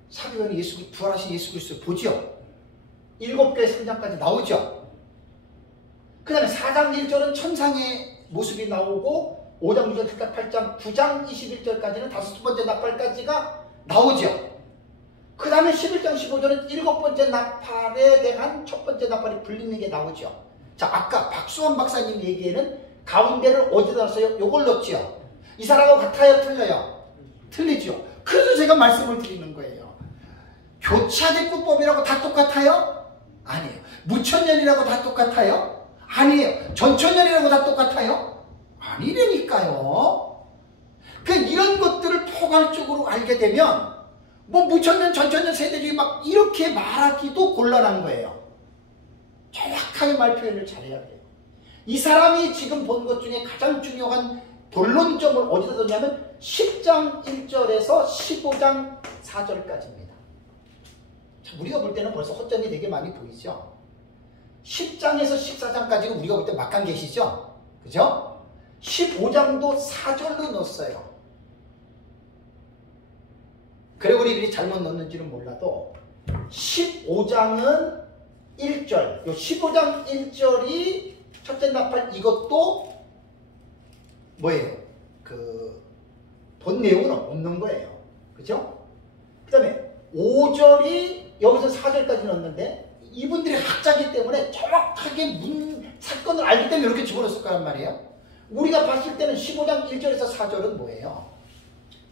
사도행전 부활하신 예수 그리스도 보죠? 7개 성장까지 나오죠? 그 다음에 4장 1절은 천상의 모습이 나오고 5장 6절, 7장 8장, 9장 21절까지는 다섯 번째 나팔까지가 나오죠. 그 다음에 11장 15절은 7번째 나팔에 대한 첫 번째 나팔이 불리는 게 나오죠. 자, 아까 박수환 박사님 얘기에는 가운데를 어디다 놨어요? 요걸 넣었죠. 이 사람하고 같아요? 틀려요? 틀리죠. 그래서 제가 말씀을 드리는 거예요. 교차대구법이라고 다 똑같아요? 아니에요. 무천년이라고 다 똑같아요? 아니에요. 전천년이라고 다 똑같아요? 아니라니까요. 이런 것들을 포괄적으로 알게 되면 뭐 무천년, 전천년, 세대주의 막 이렇게 말하기도 곤란한 거예요. 정확하게 말 표현을 잘해야 돼요. 이 사람이 지금 본 것 중에 가장 중요한 본론점을 어디다 뒀냐면 10장 1절에서 15장 4절까지입니다. 우리가 볼 때는 벌써 허점이 되게 많이 보이죠. 10장에서 14장까지는 우리가 볼 때 막간계시죠. 그죠? 15장도 4절로 넣었어요. 그리고 우리들이 잘못 넣었는지는 몰라도 15장은 1절, 요 15장 1절이 첫째 나팔 이것도 뭐예요? 본 내용은 없는 거예요. 그죠? 그 다음에 5절이 여기서 4절까지 넣었는데 이분들이 학자이기 때문에 정확하게 사건을 알기 때문에 이렇게 집어넣었을 거란 말이에요. 우리가 봤을 때는 15장 1절에서 4절은 뭐예요?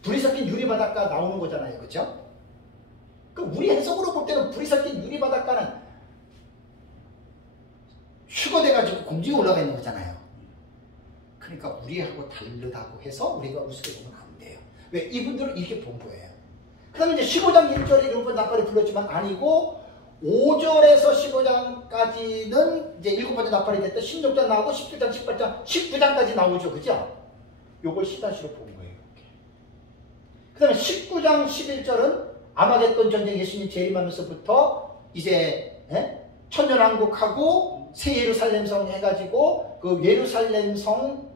불이 섞인 유리바닷가 나오는 거잖아요. 그죠? 우리 해석으로 볼 때는 불이 섞인 유리바닷가는 휴거돼가지고 공중에 올라가 있는 거잖아요. 그러니까 우리하고 다르다고 해서 우리가 우습게 보면 안 돼요. 왜? 이분들은 이렇게 본 거예요. 그 다음에 이제 15장 1절에 7번 나팔이 불렀지만 아니고 5절에서 15장까지는 이제 7번째 나팔이 됐다. 16장 나오고 17장, 18장, 19장까지 나오죠. 그죠? 요걸 시다시로 본 거예요. 그 다음에 19장 11절은 아마겟돈 전쟁 예수님 재림하면서부터 이제 천년왕국하고 새 예루살렘 성 해가지고 그 예루살렘 성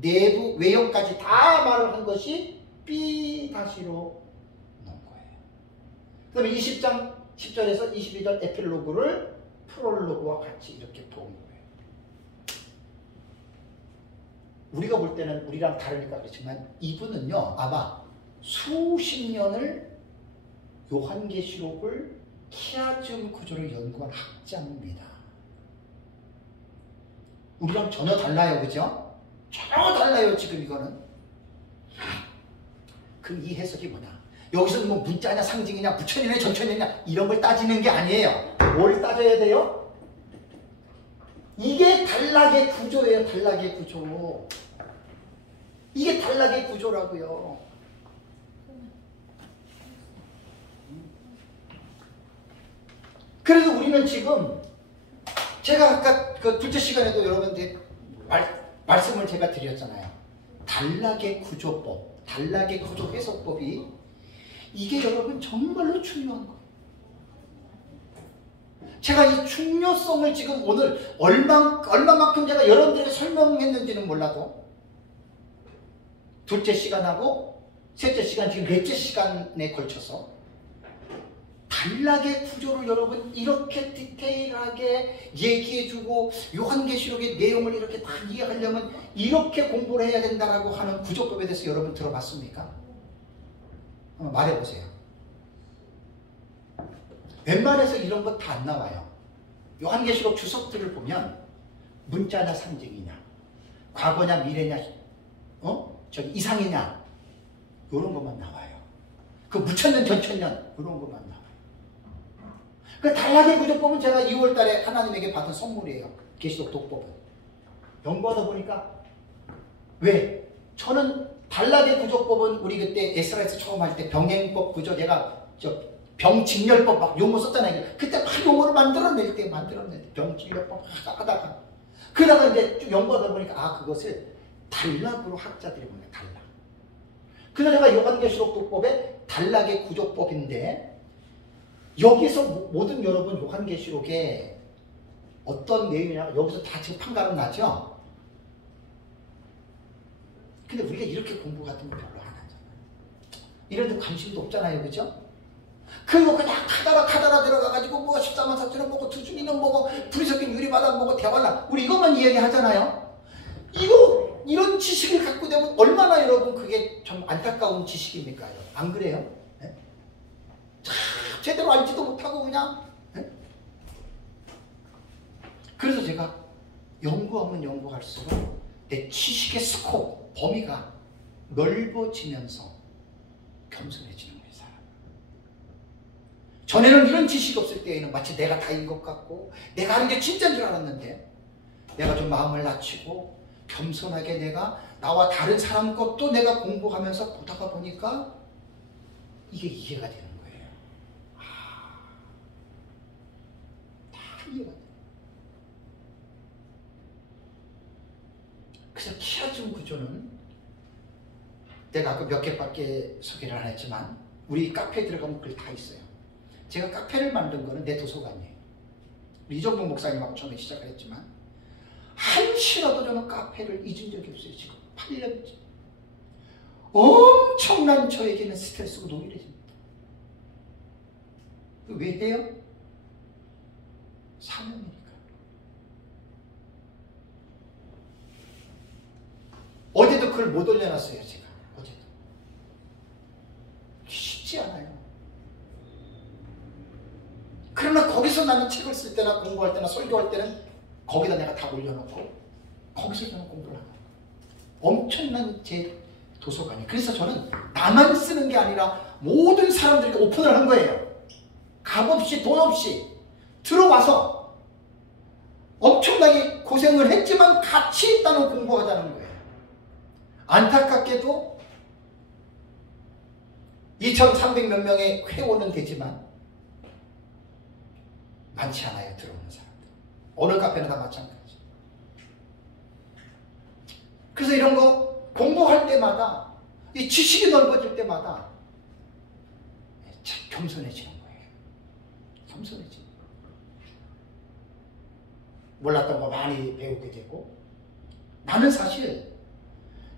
내부 외형까지 다 말을 한 것이 B다시로 넣은 거예요. 그 다음에 20장 10절에서 22절 에필로그를 프롤로그와 같이 이렇게 본 거예요. 우리가 볼 때는 우리랑 다르니까 그렇지만 이분은요 아마 수십 년을 요한계시록을 키아즘 구조를 연구한 학자입니다. 우리랑 전혀 달라요. 그죠? 전혀 달라요. 지금 이거는. 그럼 이 해석이 뭐냐? 여기서는 뭐 문자냐 상징이냐 부천이냐 전천이냐 이런 걸 따지는 게 아니에요. 뭘 따져야 돼요? 이게 단락의 구조예요. 단락의 구조. 이게 단락의 구조라고요. 그래서 우리는 지금 제가 아까 그 둘째 시간에도 여러분한테 말씀을 제가 드렸잖아요. 단락의 구조법, 단락의 구조 해석법이 이게 여러분 정말로 중요한 거예요. 제가 이 중요성을 지금 오늘 얼마만큼 제가 여러분들에게 설명했는지는 몰라도 둘째 시간하고 셋째 시간 지금 넷째 시간에 걸쳐서 단락의 구조를 여러분 이렇게 디테일하게 얘기해주고 요한계시록의 내용을 이렇게 다 이해하려면 이렇게 공부를 해야 된다라고 하는 구조법에 대해서 여러분 들어봤습니까? 말해보세요. 웬만해서 이런 거 다 안 나와요. 요한계시록 주석들을 보면 문자냐 상징이냐 과거냐 미래냐 이상이냐 이런 것만 나와요. 그 무천년 전천년 이런 것만 나와요. 그 단락의 구조법은 제가 2월달에 하나님에게 받은 선물이에요. 계시록 독법은. 연구하다 보니까 왜? 저는 단락의 구조법은 우리 그때 에스라에서 처음 할 때 병행법 구조 제가 병직렬법 막 용어 썼잖아요. 그때 막 용어를 만들어낼 때 병직렬법 하다가 그러다가 이제 쭉 연구하다 보니까 그것을 단락으로 학자들이 보는 단락. 그래서 제가 요한계시록 독법의 단락의 구조법인데 여기서 모든 여러분 요한계시록에 어떤 내용이냐 여기서 다 지금 판가름 나죠? 근데 우리가 이렇게 공부 같은 거 별로 안 하잖아요. 이런 데 관심도 없잖아요. 그죠? 그리고 그냥 카다라 들어가가지고 뭐 14만 4천원 먹고 두준이는 뭐고 불이석인 유리바닥 뭐고 대관람 우리 이것만 이야기하잖아요. 이런 지식을 갖고 되면 얼마나 여러분 그게 좀 안타까운 지식입니까? 안 그래요? 네? 제대로 알지도 못하고 그냥 네? 그래서 제가 연구하면 연구할수록 내 지식의 스코프, 범위가 넓어지면서 겸손해지는 거예요, 사람. 전에는 이런 지식이 없을 때에는 마치 내가 다인 것 같고 내가 하는 게 진짜인 줄 알았는데 내가 좀 마음을 낮추고 겸손하게 내가 나와 다른 사람 것도 내가 공부하면서 보다가 보니까 이게 이해가 되는 거예요. 다 이해가 돼요. 그래서 키아즘 구조는 내가 아까 몇 개밖에 소개를 안 했지만 우리 카페에 들어가면 글 다 있어요. 제가 카페를 만든 거는 내 도서관이에요. 이정동 목사님하고 처음에 시작을 했지만 한시라도 저는 카페를 잊은 적이 없어요. 지금 8년째. 엄청난 저에게는 스트레스고 노이해집니다. 왜 해요? 사명이니까. 어제도 글 못 올려놨어요. 제가 어제도. 쉽지 않아요. 그러나 거기서 나는 책을 쓸 때나 공부할 때나 설교할 때는 거기다 내가 다 올려놓고 거기서 저는 공부를 하는 거예요. 엄청난 제 도서관이. 그래서 저는 나만 쓰는 게 아니라 모든 사람들에게 오픈을 한 거예요. 값 없이 돈 없이 들어와서 엄청나게 고생을 했지만 가치 있다는 공부하자는 거예요. 안타깝게도 2,300몇 명의 회원은 되지만 많지 않아요. 들어오는 사람들. 어느 카페는 다 마찬가지. 그래서 이런 거 공부할 때마다 이 지식이 넓어질 때마다 참 겸손해지는 거예요. 겸손해지는 거예요. 몰랐던 거 많이 배우게 되고 나는 사실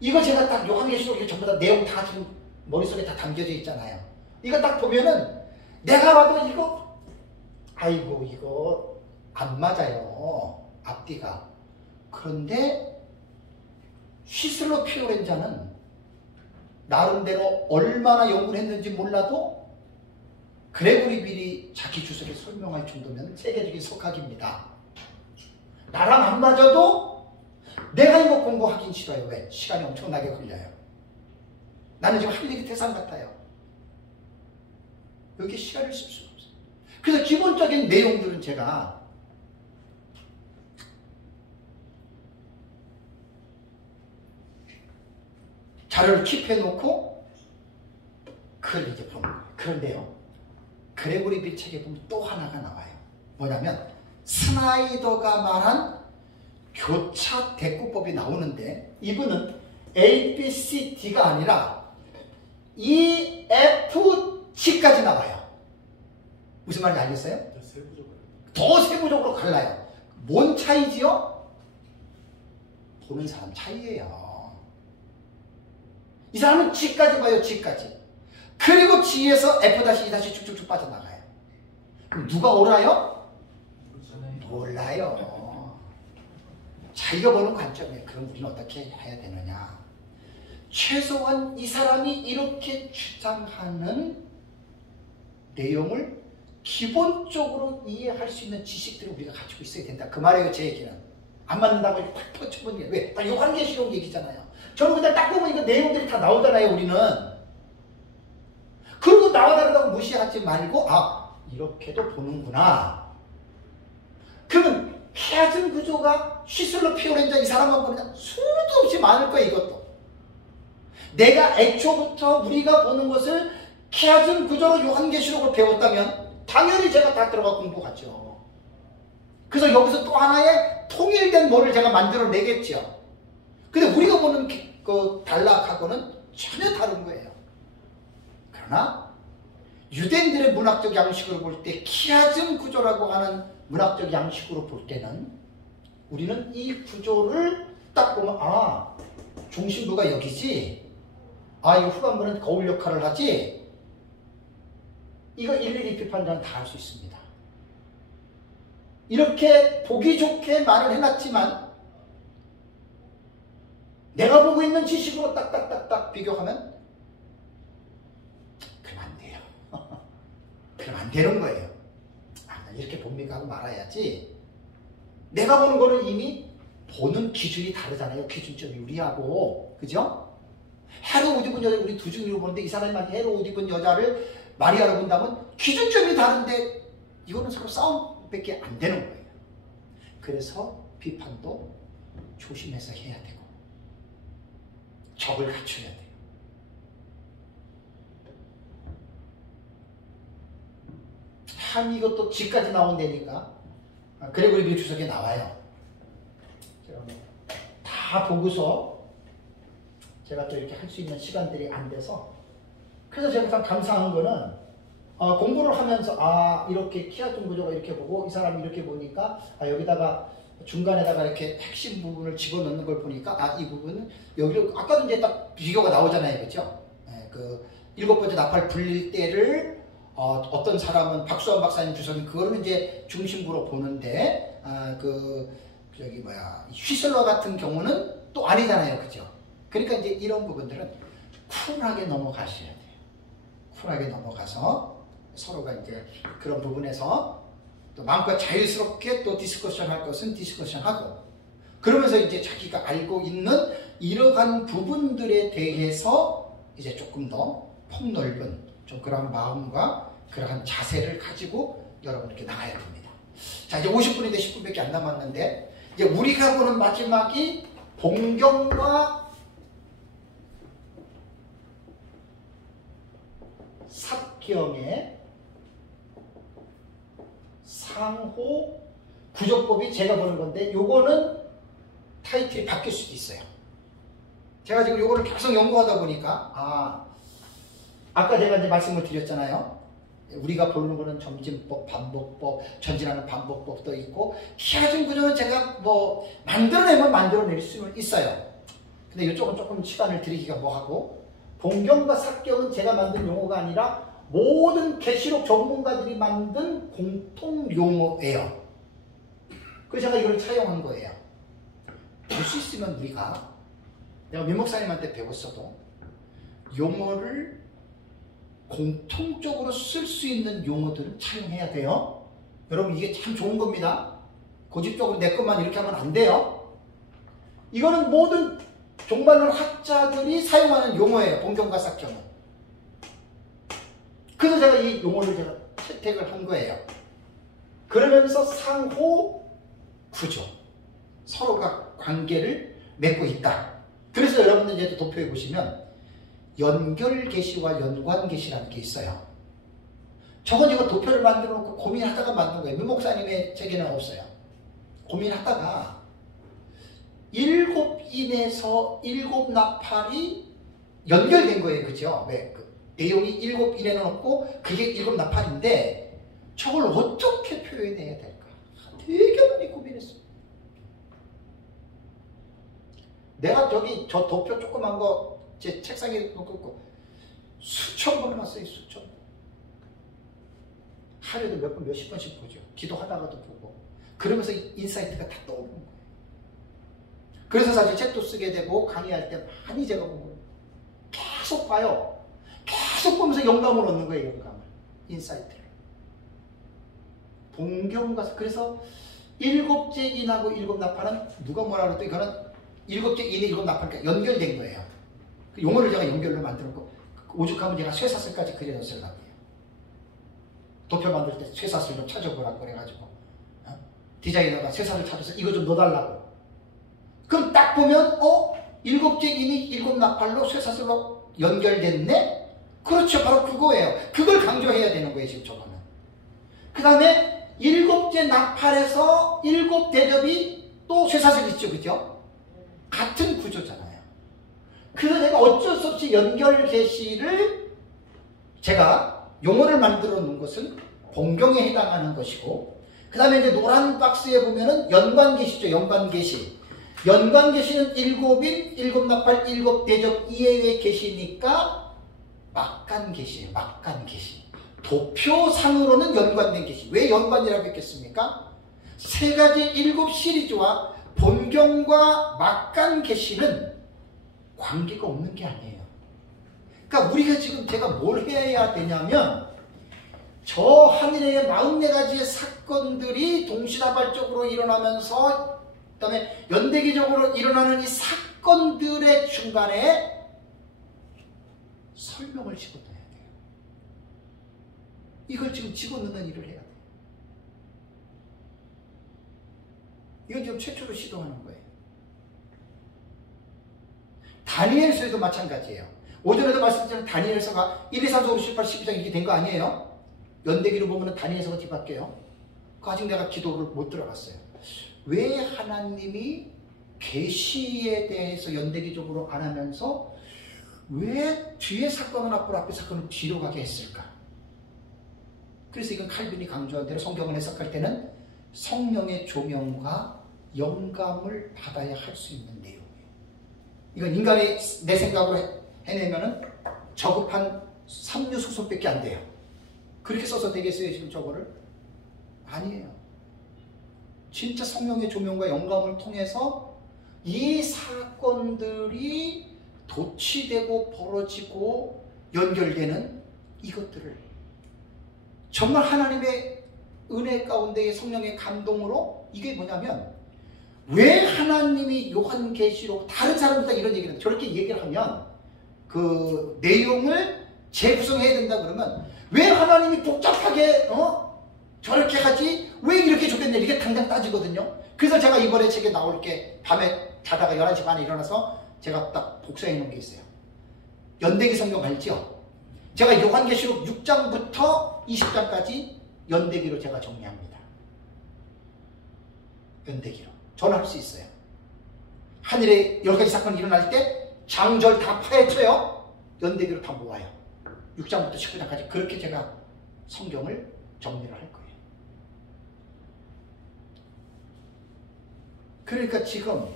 이거 제가 딱 요한계시록에 전부 다 내용 다 지금 머릿속에 다 담겨져 있잖아요. 이거 딱 보면은 내가 봐도 이거 안 맞아요. 앞뒤가. 그런데 휘슬러 피오렌자는 나름대로 얼마나 연구를 했는지 몰라도 그레고리 빌이 자기 주석에 설명할 정도면 세계적인 석학입니다. 나랑 안 맞아도 내가 이거 공부하긴 싫어요. 왜? 시간이 엄청나게 걸려요. 나는 지금 할 일이 태산 같아요. 여기 시간을 쓸 수가 없어요. 그래서 기본적인 내용들은 제가 자료를 킵해놓고 그걸 이제 보는 거예요. 그런데요, 그레고리 빌 책에 보면 또 하나가 나와요. 뭐냐면 스나이더가 말한 교차 대꾸법이 나오는데 이분은 A, B, C, D가 아니라 E, F, G까지 나와요. 무슨 말인지 알겠어요? 더 세부적으로 갈라요. 뭔 차이지요? 보는 사람 차이예요. 이 사람은 G까지 봐요. G까지. 그리고 G에서 F 다시 E 다시 쭉쭉쭉 빠져나가요. 그럼 누가 옳아요? 몰라요. 자기가 보는 관점이에요. 그럼 우리는 어떻게 해야 되느냐? 최소한 이 사람이 이렇게 주장하는 내용을 기본적으로 이해할 수 있는 지식들을 우리가 가지고 있어야 된다. 그 말이에요. 제 얘기는. 안 맞는다고 이렇게 탁 펼쳐보는 게. 왜? 딱 요한계시록 얘기잖아요. 저는 근데 딱 보면 이거 내용들이 다 나오잖아요. 우리는. 그리고 나와 다르다고 무시하지 말고 이렇게도 보는구나. 그러면 키아즘 구조가 휘슬러 피오렌자 이 사람만 보면 수도 없이 많을 거예요. 이것도. 내가 애초부터 우리가 보는 것을 키아즘 구조로 요한계시록을 배웠다면 당연히 제가 다 들어가 공부하죠. 그래서 여기서 또 하나의 통일된 뭐를 제가 만들어내겠죠. 근데 우리가 보는 그 단락하고는 전혀 다른 거예요. 그러나 유대인들의 문학적 양식으로 볼 때 키아즘 구조라고 하는 문학적 양식으로 볼 때는 우리는 이 구조를 딱 보면 중심부가 여기지. 아, 이 후반부는 거울 역할을 하지. 이거 일일이 비판자는 다 할 수 있습니다. 이렇게 보기 좋게 말을 해놨지만 내가 보고 있는 지식으로 딱딱딱딱 비교하면 그럼 안 돼요. 그럼 안 되는 거예요. 아, 이렇게 봅니까 하고 말아야지. 내가 보는 거는 이미 보는 기준이 다르잖아요. 기준점이 우리하고. 그죠? 해로 옷 입은 여자 우리 두 중으로 보는데 이 사람이 만약 해로 옷 입은 여자를 마리아로 본다면 기준점이 다른데 이거는 서로 싸움밖에 안 되는 거예요. 그래서 비판도 조심해서 해야 되고 적을 갖춰야 돼요. 참 이것도 지까지 나온다니까. 그래 우리 주석에 나와요. 제가 다 보고서 제가 또 이렇게 할 수 있는 시간들이 안 돼서 그래서 제가 참 감사한 거는 공부를 하면서 이렇게 키아tum 구조가 이렇게 보고 이 사람이 이렇게 보니까 여기다가 중간에다가 이렇게 핵심 부분을 집어넣는 걸 보니까 이 부분은 여기로 아까도 이제 딱 비교가 나오잖아요. 그죠? 그 7번째 나팔 불릴 때를 어떤 사람은 박수환 박사님 주석이 그거는 이제 중심부로 보는데 휘슬러 같은 경우는 또 아니잖아요. 그죠? 그러니까 이제 이런 부분들은 쿨하게 넘어가셔야 돼요. 쿨하게 넘어가서 서로가 이제 그런 부분에서 또 마음껏 자유스럽게 또 디스커션 할 것은 디스커션 하고 그러면서 이제 자기가 알고 있는 이러한 부분들에 대해서 이제 조금 더 폭넓은 좀 그러한 마음과 그러한 자세를 가지고 여러분 이렇게 나가야 됩니다. 자, 이제 50분인데 10분밖에 안 남았는데 이제 우리가 보는 마지막이 봉경과 삭경의 상호 구조법이 제가 보는 건데 요거는 타이틀이 바뀔 수도 있어요. 제가 지금 요거를 계속 연구하다 보니까 아까 제가 이제 말씀을 드렸잖아요. 우리가 보는 거는 점진법, 반복법, 전진하는 반복법도 있고 키아tum 구조는 제가 뭐 만들어내면 만들어낼 수는 있어요. 근데 이쪽은 조금 시간을 들이기가 뭐하고 봉경과 삭경은 제가 만든 용어가 아니라 모든 계시록 전문가들이 만든 공통 용어예요. 그래서 제가 이걸 차용한 거예요. 볼 수 있으면 우리가 내가 민 목사님한테 배웠어도 용어를 공통적으로 쓸 수 있는 용어들을 차용해야 돼요. 여러분 이게 참 좋은 겁니다. 고집적으로 내 것만 이렇게 하면 안 돼요. 이거는 모든 종말론 학자들이 사용하는 용어예요. 봉경과 삭경은. 그래서 제가 이 용어를 제가 채택을 한 거예요. 그러면서 상호 구조, 서로가 관계를 맺고 있다. 그래서 여러분들 이제 도표에 보시면 연결계시와 연관계시라는 게 있어요. 저건 이거 도표를 만들어 놓고 고민하다가 만든 거예요. 민 목사님의 책에는 없어요. 고민하다가 7인에서 7나팔이 연결된 거예요. 그죠? 내용이 7인에는 없고 그게 7나팔인데 저걸 어떻게 표현해야 될까? 되게 많이 고민했어요. 내가 저 도표 조그만 거 제 책상에 놓고 수천 번 봤어요. 수천 번. 하루에도 몇 번, 몇십 번씩 보죠. 기도하다가도 보고. 그러면서 인사이트가 다 떠오르는 거예요. 그래서 사실 책도 쓰게 되고 강의할 때 많이 제가 본 거예요. 계속 봐요. 계속 보면서 영감을 얻는 거예요. 영감을. 인사이트를. 봉경과 그래서 7째 인하고 7나팔은 누가 뭐라 그래도 이거는 7째 인에 7나팔과 연결된 거예요. 그 용어를 제가 연결로 만들었고 오죽하면 제가 쇠사슬까지 그려놨을 거예요. 도표 만들 때 쇠사슬 좀 찾아보라고 그래가지고 디자이너가 쇠사슬 찾아서 이거 좀 넣어달라고. 그럼 딱 보면 7째 인이 7나팔로 쇠사슬로 연결됐네? 그렇죠. 바로 그거예요. 그걸 강조해야 되는 거예요. 지금 저거는. 그 다음에 7째 나팔에서 7대접이 또 쇠사슬 있죠. 그죠? 같은 구조잖아요. 그래서 내가 어쩔 수 없이 연결계시를 제가 용어를 만들어 놓은 것은 봉경에 해당하는 것이고 그 다음에 이제 노란 박스에 보면은 연관계시죠. 연관계시. 연관 계시는 7인, 7나팔, 7대접 이외에 계시니까 막간 계시예요. 막간 계시. 도표상으로는 연관된 계시. 왜 연관이라고 했겠습니까? 세 가지 7 시리즈와 본경과 막간 계시는 관계가 없는 게 아니에요. 그러니까 우리가 지금 제가 뭘 해야 되냐면 저 하늘의 44가지의 사건들이 동시다발적으로 일어나면서 그 다음에 연대기적으로 일어나는 이 사건들의 중간에 설명을 집어넣어야 돼요. 이걸 지금 집어넣는 일을 해야 돼요. 이건 지금 최초로 시도하는 거예요. 다니엘서에도 마찬가지예요. 오전에도 말씀드린 다니엘서가 1, 2, 3, 4, 5, 6, 7, 8, 12장 이렇게 된 거 아니에요? 연대기로 보면 다니엘서가 뒤바뀌어요. 아직 내가 기도를 못 들어갔어요. 왜 하나님이 계시에 대해서 연대기적으로 안 하면서 왜 뒤에 사건은 앞으로 앞에 사건은 뒤로 가게 했을까? 그래서 이건 칼빈이 강조한 대로 성경을 해석할 때는 성령의 조명과 영감을 받아야 할 수 있는 내용이에요. 이건 인간이 내 생각으로 해내면은 저급한 삼류소설밖에 안 돼요. 그렇게 써서 되겠어요 지금 저거를? 아니에요. 진짜 성령의 조명과 영감을 통해서 이 사건들이 도취되고 벌어지고 연결되는 이것들을 정말 하나님의 은혜 가운데의 성령의 감동으로 이게 뭐냐면 왜 하나님이 요한계시록 다른 사람들 이런 얘기를 저렇게 얘기를 하면 그 내용을 재구성해야 된다 그러면 왜 하나님이 복잡하게 저렇게 하지? 왜 이렇게 좋겠냐 이렇게 당장 따지거든요. 그래서 제가 이번에 책에 나올 게 밤에 자다가 11시 반에 일어나서 제가 딱 복사해 놓은 게 있어요. 연대기 성경 알죠? 제가 요한계시록 6장부터 20장까지 연대기로 제가 정리합니다. 연대기로. 저는 할 수 있어요. 하늘에 10가지 사건이 일어날 때 장절 다 파헤쳐요. 연대기로 다 모아요. 6장부터 19장까지 그렇게 제가 성경을 정리를 할 거예요. 그러니까 지금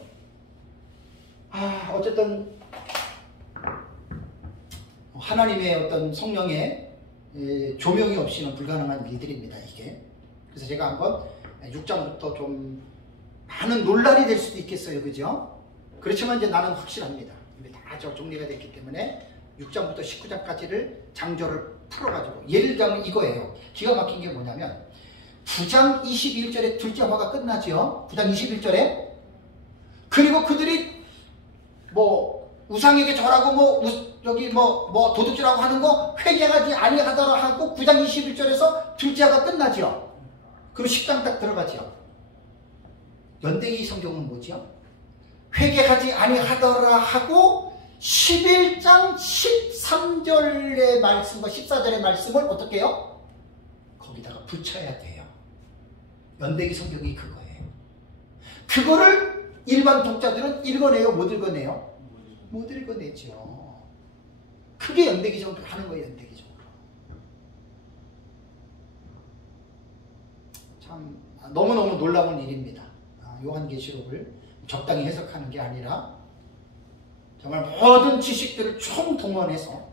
어쨌든 하나님의 어떤 성령의 조명이 없이는 불가능한 일들입니다. 이게. 그래서 제가 한번 6장부터 좀 많은 논란이 될 수도 있겠어요. 그죠? 그렇지만 이제 나는 확실합니다. 이미 다 정리가 됐기 때문에 6장부터 19장까지를 장절을 풀어가지고 예를 들면 이거예요. 기가 막힌 게 뭐냐면 9장 21절에 둘째 화가 끝나죠. 9장 21절에 그리고 그들이 뭐 우상에게 절하고 여기 도둑질하고 하는 거 회개하지 아니하더라 하고 9장 21절에서 둘째 화가 끝나죠. 그리고 10장 딱 들어가죠. 연대기 성경은 뭐죠? 회개하지 아니하더라 하고 11장 13절의 말씀과 14절의 말씀을 어떻게 해요? 거기다가 붙여야 돼요. 연대기 성경이 그거예요. 그거를 일반 독자들은 읽어내요? 못 읽어내요? 못 읽어내죠. 그게 연대기적으로 하는 거예요. 연대기적으로. 참 너무너무 놀라운 일입니다. 요한계시록을 적당히 해석하는 게 아니라 정말 모든 지식들을 총동원해서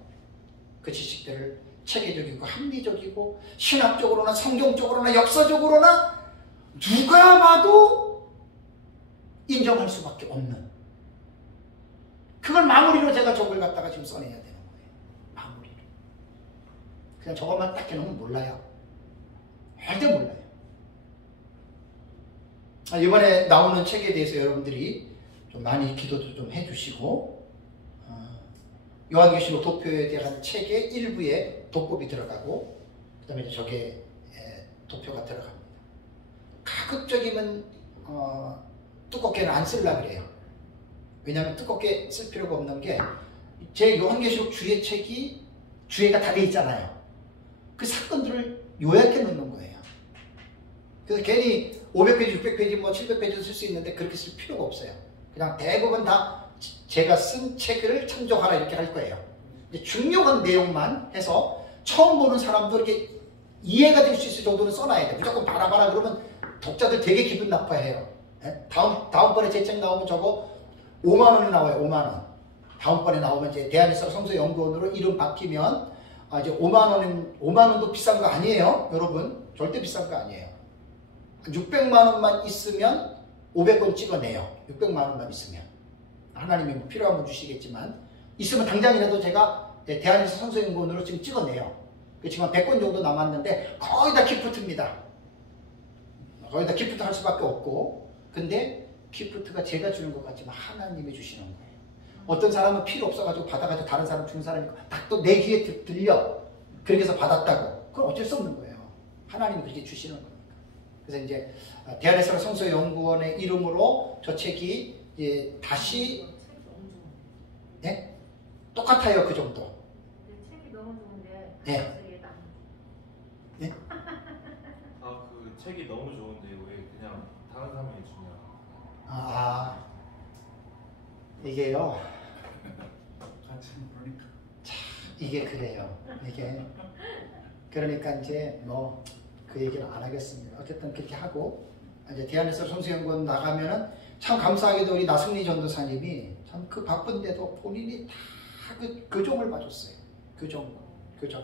그 지식들을 체계적이고 합리적이고 신학적으로나 성경적으로나 역사적으로나 누가 봐도 인정할 수밖에 없는 그걸 마무리로 제가 저걸 갖다가 지금 써내야 되는 거예요. 마무리로. 그냥 저것만 딱 해놓으면 몰라요. 절대 몰라요. 이번에 나오는 책에 대해서 여러분들이 좀 많이 기도도 좀 해주시고 요한계시록 도표에 대한 책의 일부에 도법이 들어가고 그 다음에 저게 도표가 들어갑니다. 가급적이면 두껍게는 안 쓰려고 그래요. 왜냐하면 두껍게 쓸 필요가 없는 게 제 요한계시록 주의 책이 주의가 다 돼 있잖아요. 그 사건들을 요약해 놓는 거예요. 그래서 괜히 500페이지, 600페이지, 700페이지도 쓸 수 있는데 그렇게 쓸 필요가 없어요. 그냥 대부분 다 제가 쓴 책을 참조하라 이렇게 할 거예요. 이제 중요한 내용만 해서 처음 보는 사람도 이렇게 이해가 될 수 있을 정도는 써놔야 돼. 무조건 봐라 그러면 독자들 되게 기분 나빠해요. 네? 다음번에 제 책 나오면 저거 5만 원이 나와요. 5만 원. 다음번에 나오면 이제 대한일서 성서연구원으로 이름 바뀌면 이제 5만 원도 비싼 거 아니에요. 여러분. 절대 비싼 거 아니에요. 600만 원만 있으면 500권 찍어내요. 600만 원만 있으면. 하나님이 뭐 필요하면 주시겠지만 있으면 당장이라도 제가 대한일서 성서연구원으로 지금 찍어내요. 지금 한 100권 정도 남았는데 거의 다 기프트입니다. 거의 다 기프트 할 수밖에 없고, 근데 기프트가 제가 주는 것 같지만 하나님이 주시는 거예요. 어떤 사람은 필요 없어가지고 받아가지고 다른 사람 주는 사람이 딱 또 내 귀에 들려. 그렇게 해서 받았다고. 그건 어쩔 수 없는 거예요. 하나님이 그렇게 주시는 거니까. 그래서 이제 대한일서 성서연구원의 이름으로 저 책이 이제 다시 네? 똑같아요. 그 정도. 책이 너무 좋은데. 네. 네? 아, 그 책이 너무 좋은데 왜 그냥 다른 사람이 주냐? 이게요. 같이 보니까. 이게 그래요. 이게 그러니까 이제 뭐 그 얘기는 안 하겠습니다. 어쨌든 그렇게 하고 이제 대한일서 성서연구원 나가면은 참 감사하게도 우리 나승리 전도사님이 참 그 바쁜데도 본인이 다 그 교정을 봐줬어요. 교정을. 그래서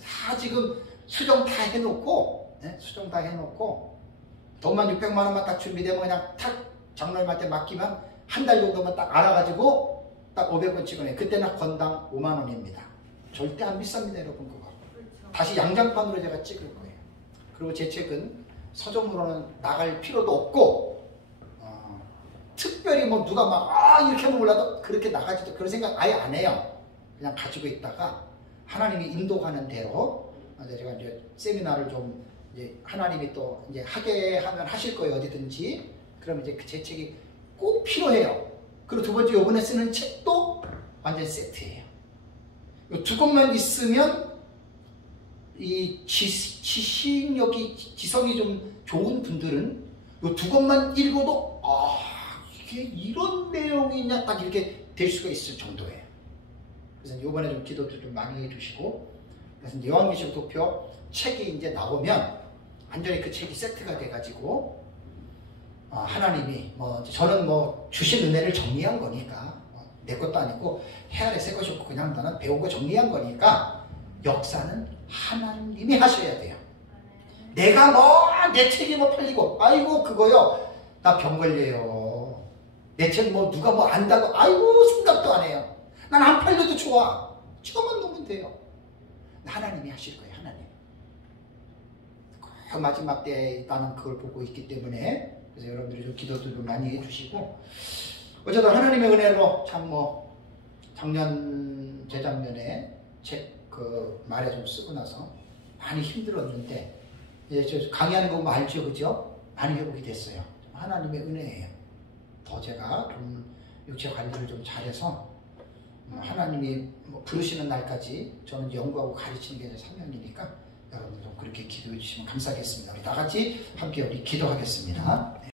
다 지금 수정 다 해놓고, 네? 수정 다 해놓고 돈만 600만 원만 딱 준비되면 그냥 탁 장로님한테 맡기면 한 달 정도만 딱 알아가지고 딱 500원 찍어내. 그때는 건당 5만 원입니다. 절대 안 비쌉니다, 여러분 그거. 그렇죠. 다시 양장판으로 제가 찍을 거예요. 그리고 제 책은 서점으로는 나갈 필요도 없고, 특별히 뭐 누가 막 이렇게 하면 몰라도 그렇게 나가지도 그런 생각 아예 안 해요. 그냥 가지고 있다가 하나님이 인도하는 대로 제가 이제 세미나를 좀 이제 하나님이 또 이제 하게 하면 하실 거예요. 어디든지. 그럼 이제 제 책이 꼭 필요해요. 그리고 두 번째 이번에 쓰는 책도 완전 세트예요. 이 두 권만 있으면 이 지식력이 지성이 좀 좋은 분들은 이 두 권만 읽어도 이게 이런 내용이냐 딱 이렇게 될 수가 있을 정도예요. 그래서 이번에 좀 기도도 좀 많이 해주시고, 그래서 요한계시록 도표 책이 이제 나오면 완전히 그 책이 세트가 돼가지고 하나님이 뭐 저는 뭐 주신 은혜를 정리한 거니까 내 것도 아니고 해 아래 새 것이 없고 그냥 나는 배운 거 정리한 거니까 역사는 하나님이 하셔야 돼요. 내가 뭐 내 책이 뭐 팔리고 아이고 그거요 나 병 걸려요. 내 책 뭐 누가 뭐 안다고 아이고 생각도 안 해요. 난 안 팔려도 좋아. 처음만 놓으면 돼요. 하나님이 하실 거예요. 하나님. 그 마지막 때에 나는 그걸 보고 있기 때문에 그래서 여러분들이 좀 기도도 좀 많이 해주시고, 어쨌든 하나님의 은혜로 참 뭐 재작년에 책 그 말에 좀 쓰고 나서 많이 힘들었는데 이제 저 강의하는 거 보면 알죠, 그죠? 많이 회복이 됐어요. 하나님의 은혜예요. 더 제가 좀 육체 관리를 좀 잘해서 하나님이 뭐 부르시는 날까지 저는 연구하고 가르치는 게 제 사명이니까 여러분도 그렇게 기도해 주시면 감사하겠습니다. 우리 다 같이 함께 우리 기도하겠습니다.